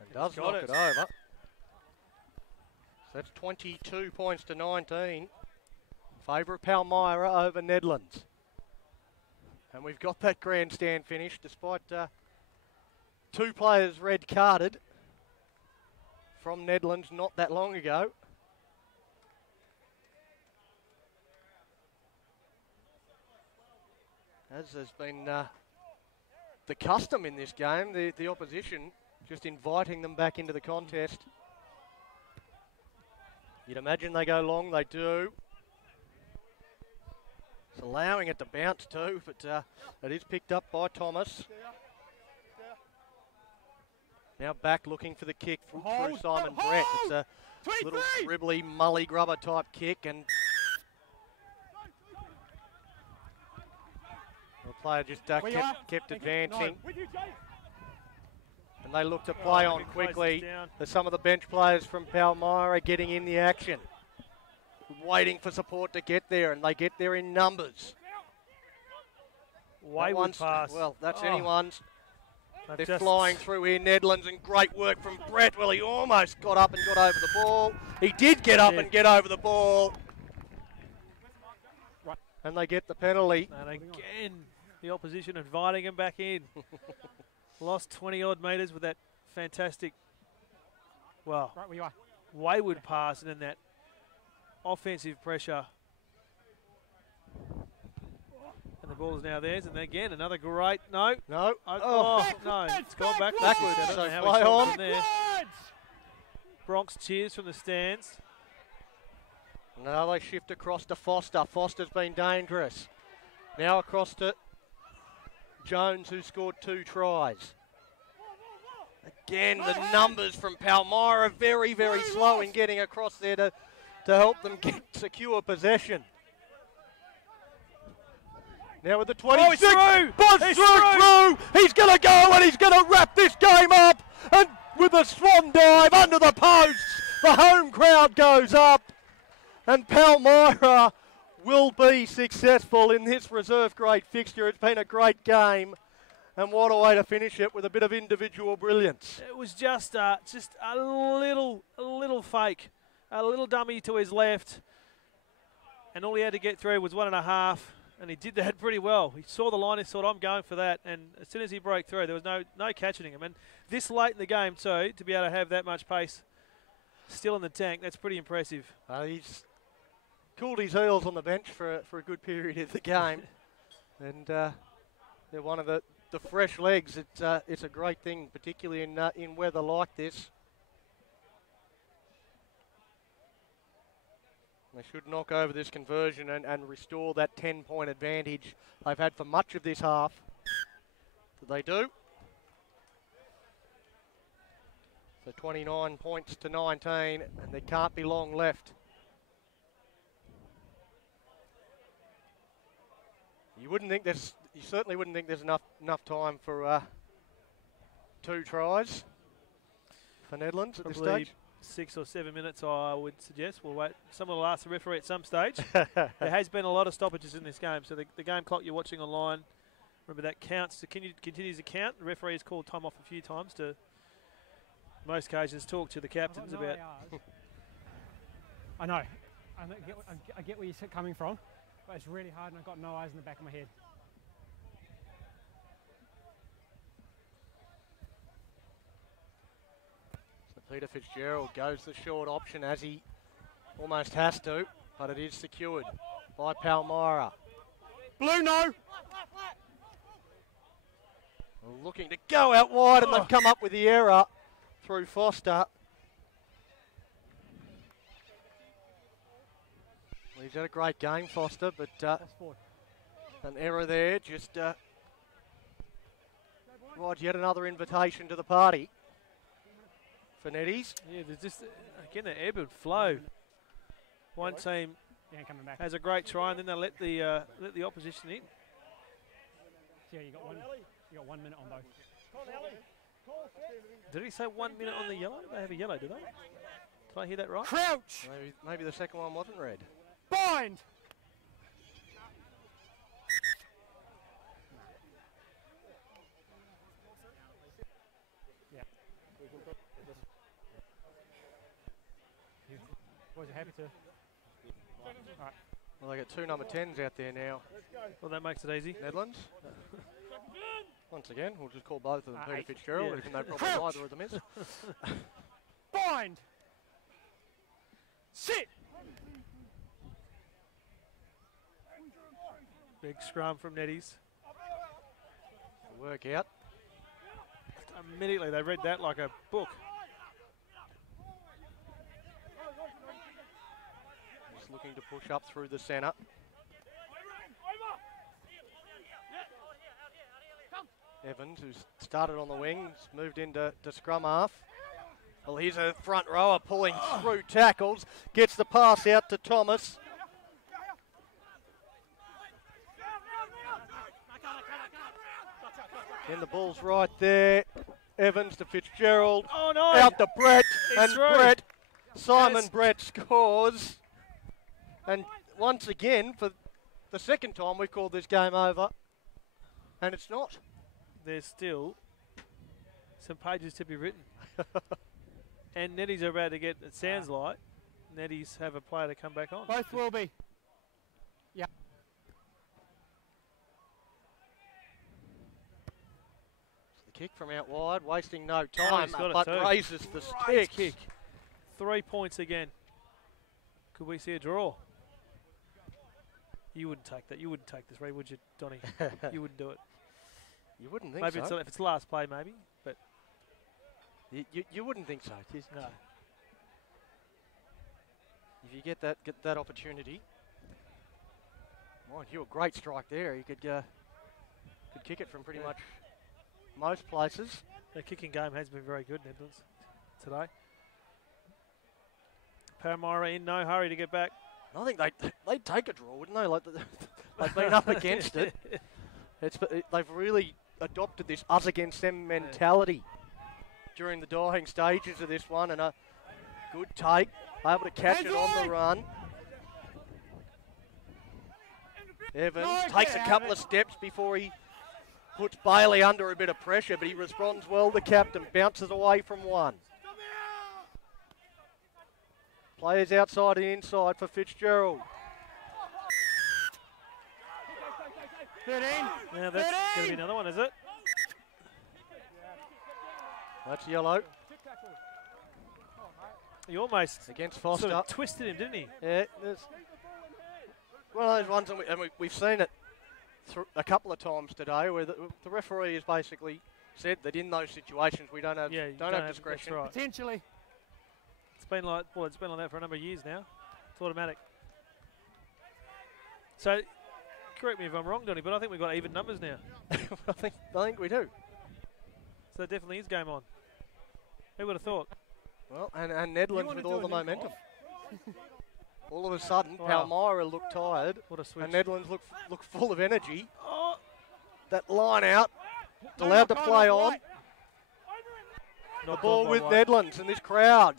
And does got knock it. it over. So that's 22 points to 19. Favour of Palmyra over Nedlands. And we've got that grandstand finish despite 2 players red carded from Nedlands not that long ago. As has been the custom in this game, the opposition just inviting them back into the contest. You'd imagine they go long, they do. It's allowing it to bounce too, but it is picked up by Thomas. Now back looking for the kick through Simon Brett. It's a little dribbly, mully grubber type kick, and the player just kept advancing. And they look to play on quickly. As some of the bench players from Palmyra are getting in the action, waiting for support to get there, and they get there in numbers. Wayward pass. Well, that's anyone's. They've They're flying through here, Nedlands, and great work from Brett. Well, he almost got up and got over the ball. He did get up and get over the ball. And they get the penalty. And again, the opposition inviting him back in. Lost 20-odd metres with that fantastic, well, Right where you are. wayward pass, and then that offensive pressure And the ball is now theirs, and again another great no. No. Oh, no, it's gone backwards. Backwards. I don't So know how play he saw it on. from there. Bronx cheers from the stands. Now they shift across to Foster. Foster's been dangerous. Now across to Jones, who scored 2 tries. Again, the numbers from Palmyra are very, very slow in getting across there to help them get secure possession. Now with the 26, He's through. He's going to go and he's going to wrap this game up. And with a swan dive under the posts, the home crowd goes up. And Palmyra will be successful in this reserve grade fixture. It's been a great game. And what a way to finish it with a bit of individual brilliance. It was just a little fake, a little dummy to his left, and all he had to get through was 1.5, and he did that pretty well. He saw the line, he thought, I'm going for that, and as soon as he broke through, there was no catching him. And this late in the game too, to be able to have that much pace still in the tank, that's pretty impressive. He's cooled his heels on the bench for a good period of the game, and they're one of the fresh legs. It's a great thing, particularly in weather like this. They should knock over this conversion and restore that 10-point advantage they've had for much of this half. They do. So 29 points to 19, and there can't be long left. You certainly wouldn't think there's enough time for 2 tries for Nedlands at this Probably stage. 6 or 7 minutes, I would suggest. We'll wait. Someone will ask the referee at some stage. There has been a lot of stoppages in this game, so the game clock you're watching online, remember that counts. Continues to count. The referee has called time off a few times to, most occasions, talk to the captains about. I know. I get where you're coming from, but it's really hard, and I've got no eyes in the back of my head. Peter Fitzgerald goes the short option, as he almost has to, but it is secured by Palmyra. Blue, no! Looking to go out wide, and they've come up with the error through Foster. Well, he's had a great game, Foster, but an error there just provides yet another invitation to the party. For Neddies. Yeah, there's just, again, the ebb and flow. One team has a great try, and then they let the opposition in. Yeah, you got 1 minute on both. Did he say 1 minute on the yellow? They have a yellow, do they? Did I hear that right? Crouch! Maybe the second one wasn't red. Bind! Boys are happy to. Right. Well, they got 2 number 10s out there now. Well, that makes it easy. Nedlands. Once again, we'll just call both of them Peter 8. Fitzgerald, Yeah. even though probably neither of them is. Bind! Sit! Big scrum from Neddies. Work out. Immediately, they read that like a book. Just looking to push up through the centre. Evans, who's started on the wings, moved into scrum half. Well, here's a front rower pulling through tackles, gets the pass out to Thomas. And the ball's right there. Evans to Fitzgerald. Oh, no. Out to Brett. And through. Simon Brett scores. And once again, for the second time, we've called this game over. And it's not. There's still some pages to be written. And Neddies are about to get, it sounds like, Neddies have a player to come back on. Both will be. Yeah. The kick from out wide, wasting no time, he's got it but too. raises the Great stick. kick. 3 points again. Could we see a draw? You wouldn't take that. You wouldn't take this, Ray, would you, Donny? You wouldn't do it. You wouldn't think Maybe so. if it's the last play, maybe. But You wouldn't think so. no. If you get that opportunity. Mind you, a great strike there. He could kick it from pretty much most places. The kicking game has been very good, Nedlands, today. Palmyra in no hurry to get back. I think they'd take a draw, wouldn't they? Like they've been up against it. They've really adopted this us against them mentality during the dying stages of this one, and a good take, able to catch it on the run. Evans takes a couple of steps before he puts Bailey under a bit of pressure, but he responds well. The captain bounces away from one. Players outside and inside for Fitzgerald. 13. Now that's going to be another one, is it? That's yellow. He almost Against Foster. sort of twisted him, didn't he? Yeah, there's one of those ones, and we've seen it a couple of times today, where the referee has basically said that in those situations we don't have discretion. That's right. Potentially. It's been like that for a number of years now. It's automatic. So, correct me if I'm wrong, Donny, but I think we've got even numbers now. I think we do. So definitely is game on. Who would have thought? Well, and Nedlands with all the momentum. All of a sudden, Palmyra looked tired, What a switch. and Nedlands look full of energy. Oh, That line out, allowed to play on. The not ball gone by with White. Nedlands, and this crowd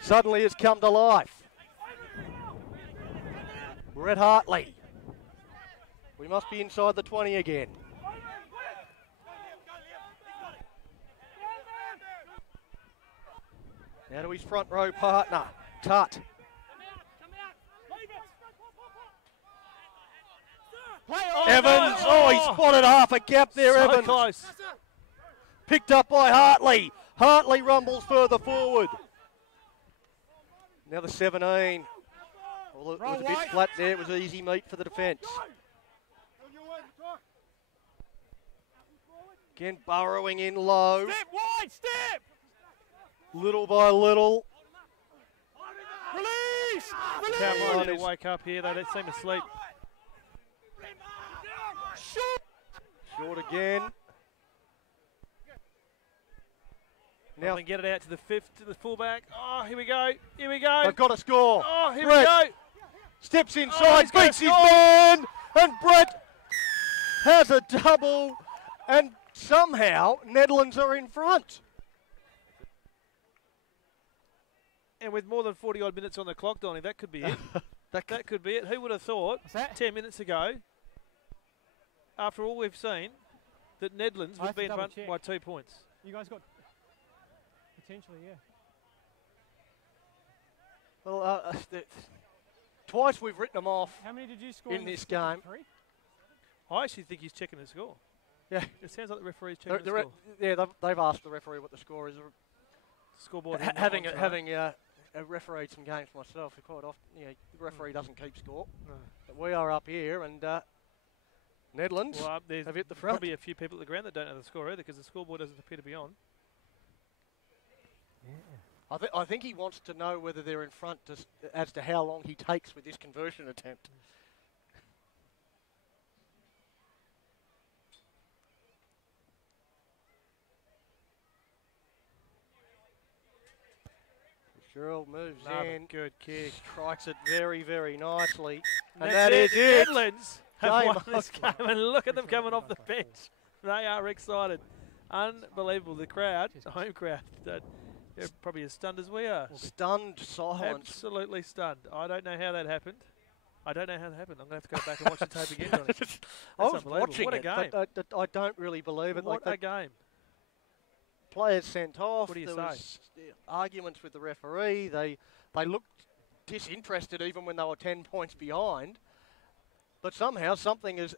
suddenly has come to life. Brett Hartley. We must be inside the 20 again. Now to his front row partner, Tutt. Evans, he spotted half a gap there, So Evans. close. Picked up by Hartley. Hartley rumbles further forward. Now the 17. Well, it was a bit flat there. It was easy meat for the defence. Again, burrowing in low. Step wide, step! Little by little. Release! Palmyra Release! need to wake up here. They don't seem asleep. Short again. Now Now can get it out to the fifth, to the fullback. Oh, here we go. Here we go. they've got to score. Oh, here Brett we go. steps inside, he's gonna beats his score. man, and Brett has a double, and somehow Nedlands are in front. And with more than 40-odd minutes on the clock, Donny, that could be it. That could be it. Who would have thought What's that? 10 minutes ago, after all we've seen, that Nedlands I would have to be in double front check. by 2 points? You guys got potentially, yeah. Well, twice we've written them off. How many did you score In this game. 3? I actually think he's checking the score. Yeah, It sounds like the referee's checking the the score. they've asked the referee what the score is. Scoreboard. Having refereed some games myself, quite often, the referee doesn't keep score. No. But we are up here, and Nedlands Well, there's have hit the front. probably a few people at the ground that don't know the score either, because the scoreboard doesn't appear to be on. I think he wants to know whether they're in front as to how long he takes with this conversion attempt. Cheryl moves in, Good kick. strikes it very, very nicely. And That's that is it. Nedlands have Game won this game, and look at them coming off the bench. They are excited. Unbelievable. The crowd, the home crowd, they're probably as stunned as we are. Stunned silence. Absolutely stunned. I don't know how that happened. I'm going to have to go back and watch the tape again. Johnny. I was unbelievable. watching What a it, game. but I don't really believe it. What like a game. players sent off. What do you there say? was arguments with the referee. They looked disinterested even when they were 10 points behind. But somehow something is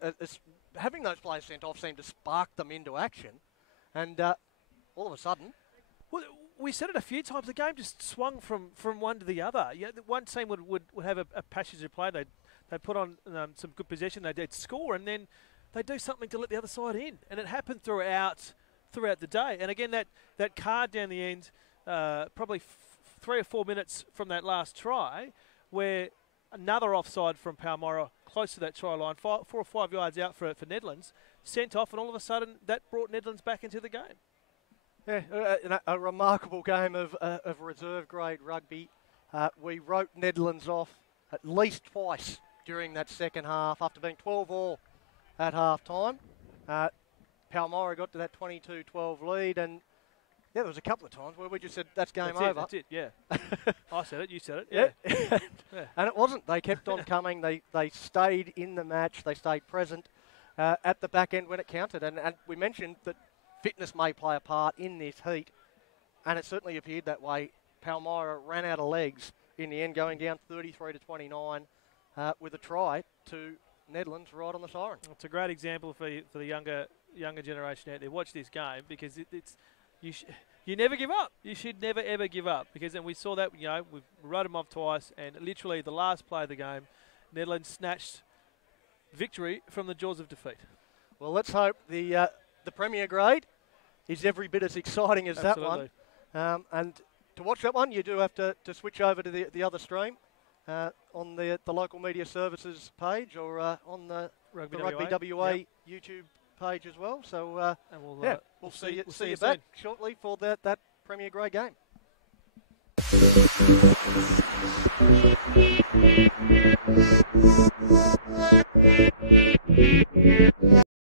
having those players sent off seemed to spark them into action. And all of a sudden, Well, we said it a few times. The game just swung from one to the other. Yeah, one team would have a passage of play. put on some good possession. They did score, and then they do something to let the other side in, and it happened throughout the day. And again, that card down the end, probably 3 or 4 minutes from that last try, where another offside from Palmyra close to that try line, 4 or 5 yards out for Nedlands, sent off, and all of a sudden that brought Nedlands back into the game. Yeah, a remarkable game of reserve grade rugby. We wrote Nedlands off at least twice during that second half after being 12-all at half time. Palmyra got to that 22-12 lead, and yeah, there was a couple of times where we just said, that's game over. That's it, yeah. I said it, you said it, yeah. Yeah. And it wasn't. They kept on coming. They stayed in the match. They stayed present at the back end when it counted. And we mentioned that fitness may play a part in this heat, and it certainly appeared that way. Palmyra ran out of legs in the end, going down 33-29 with a try to Nedlands right on the siren. It's a great example for the younger generation out there. Watch this game, because you never give up. You should never ever give up, because then we saw that, we wrote them off twice, and literally the last play of the game, Nedlands snatched victory from the jaws of defeat. Well, let's hope the Premier grade is every bit as exciting as Absolutely. that one. And to watch that one, you do have to switch over to the other stream on the local media services page, or on the Rugby WA YouTube page as well. So and we'll see you back shortly for that Premier grade game.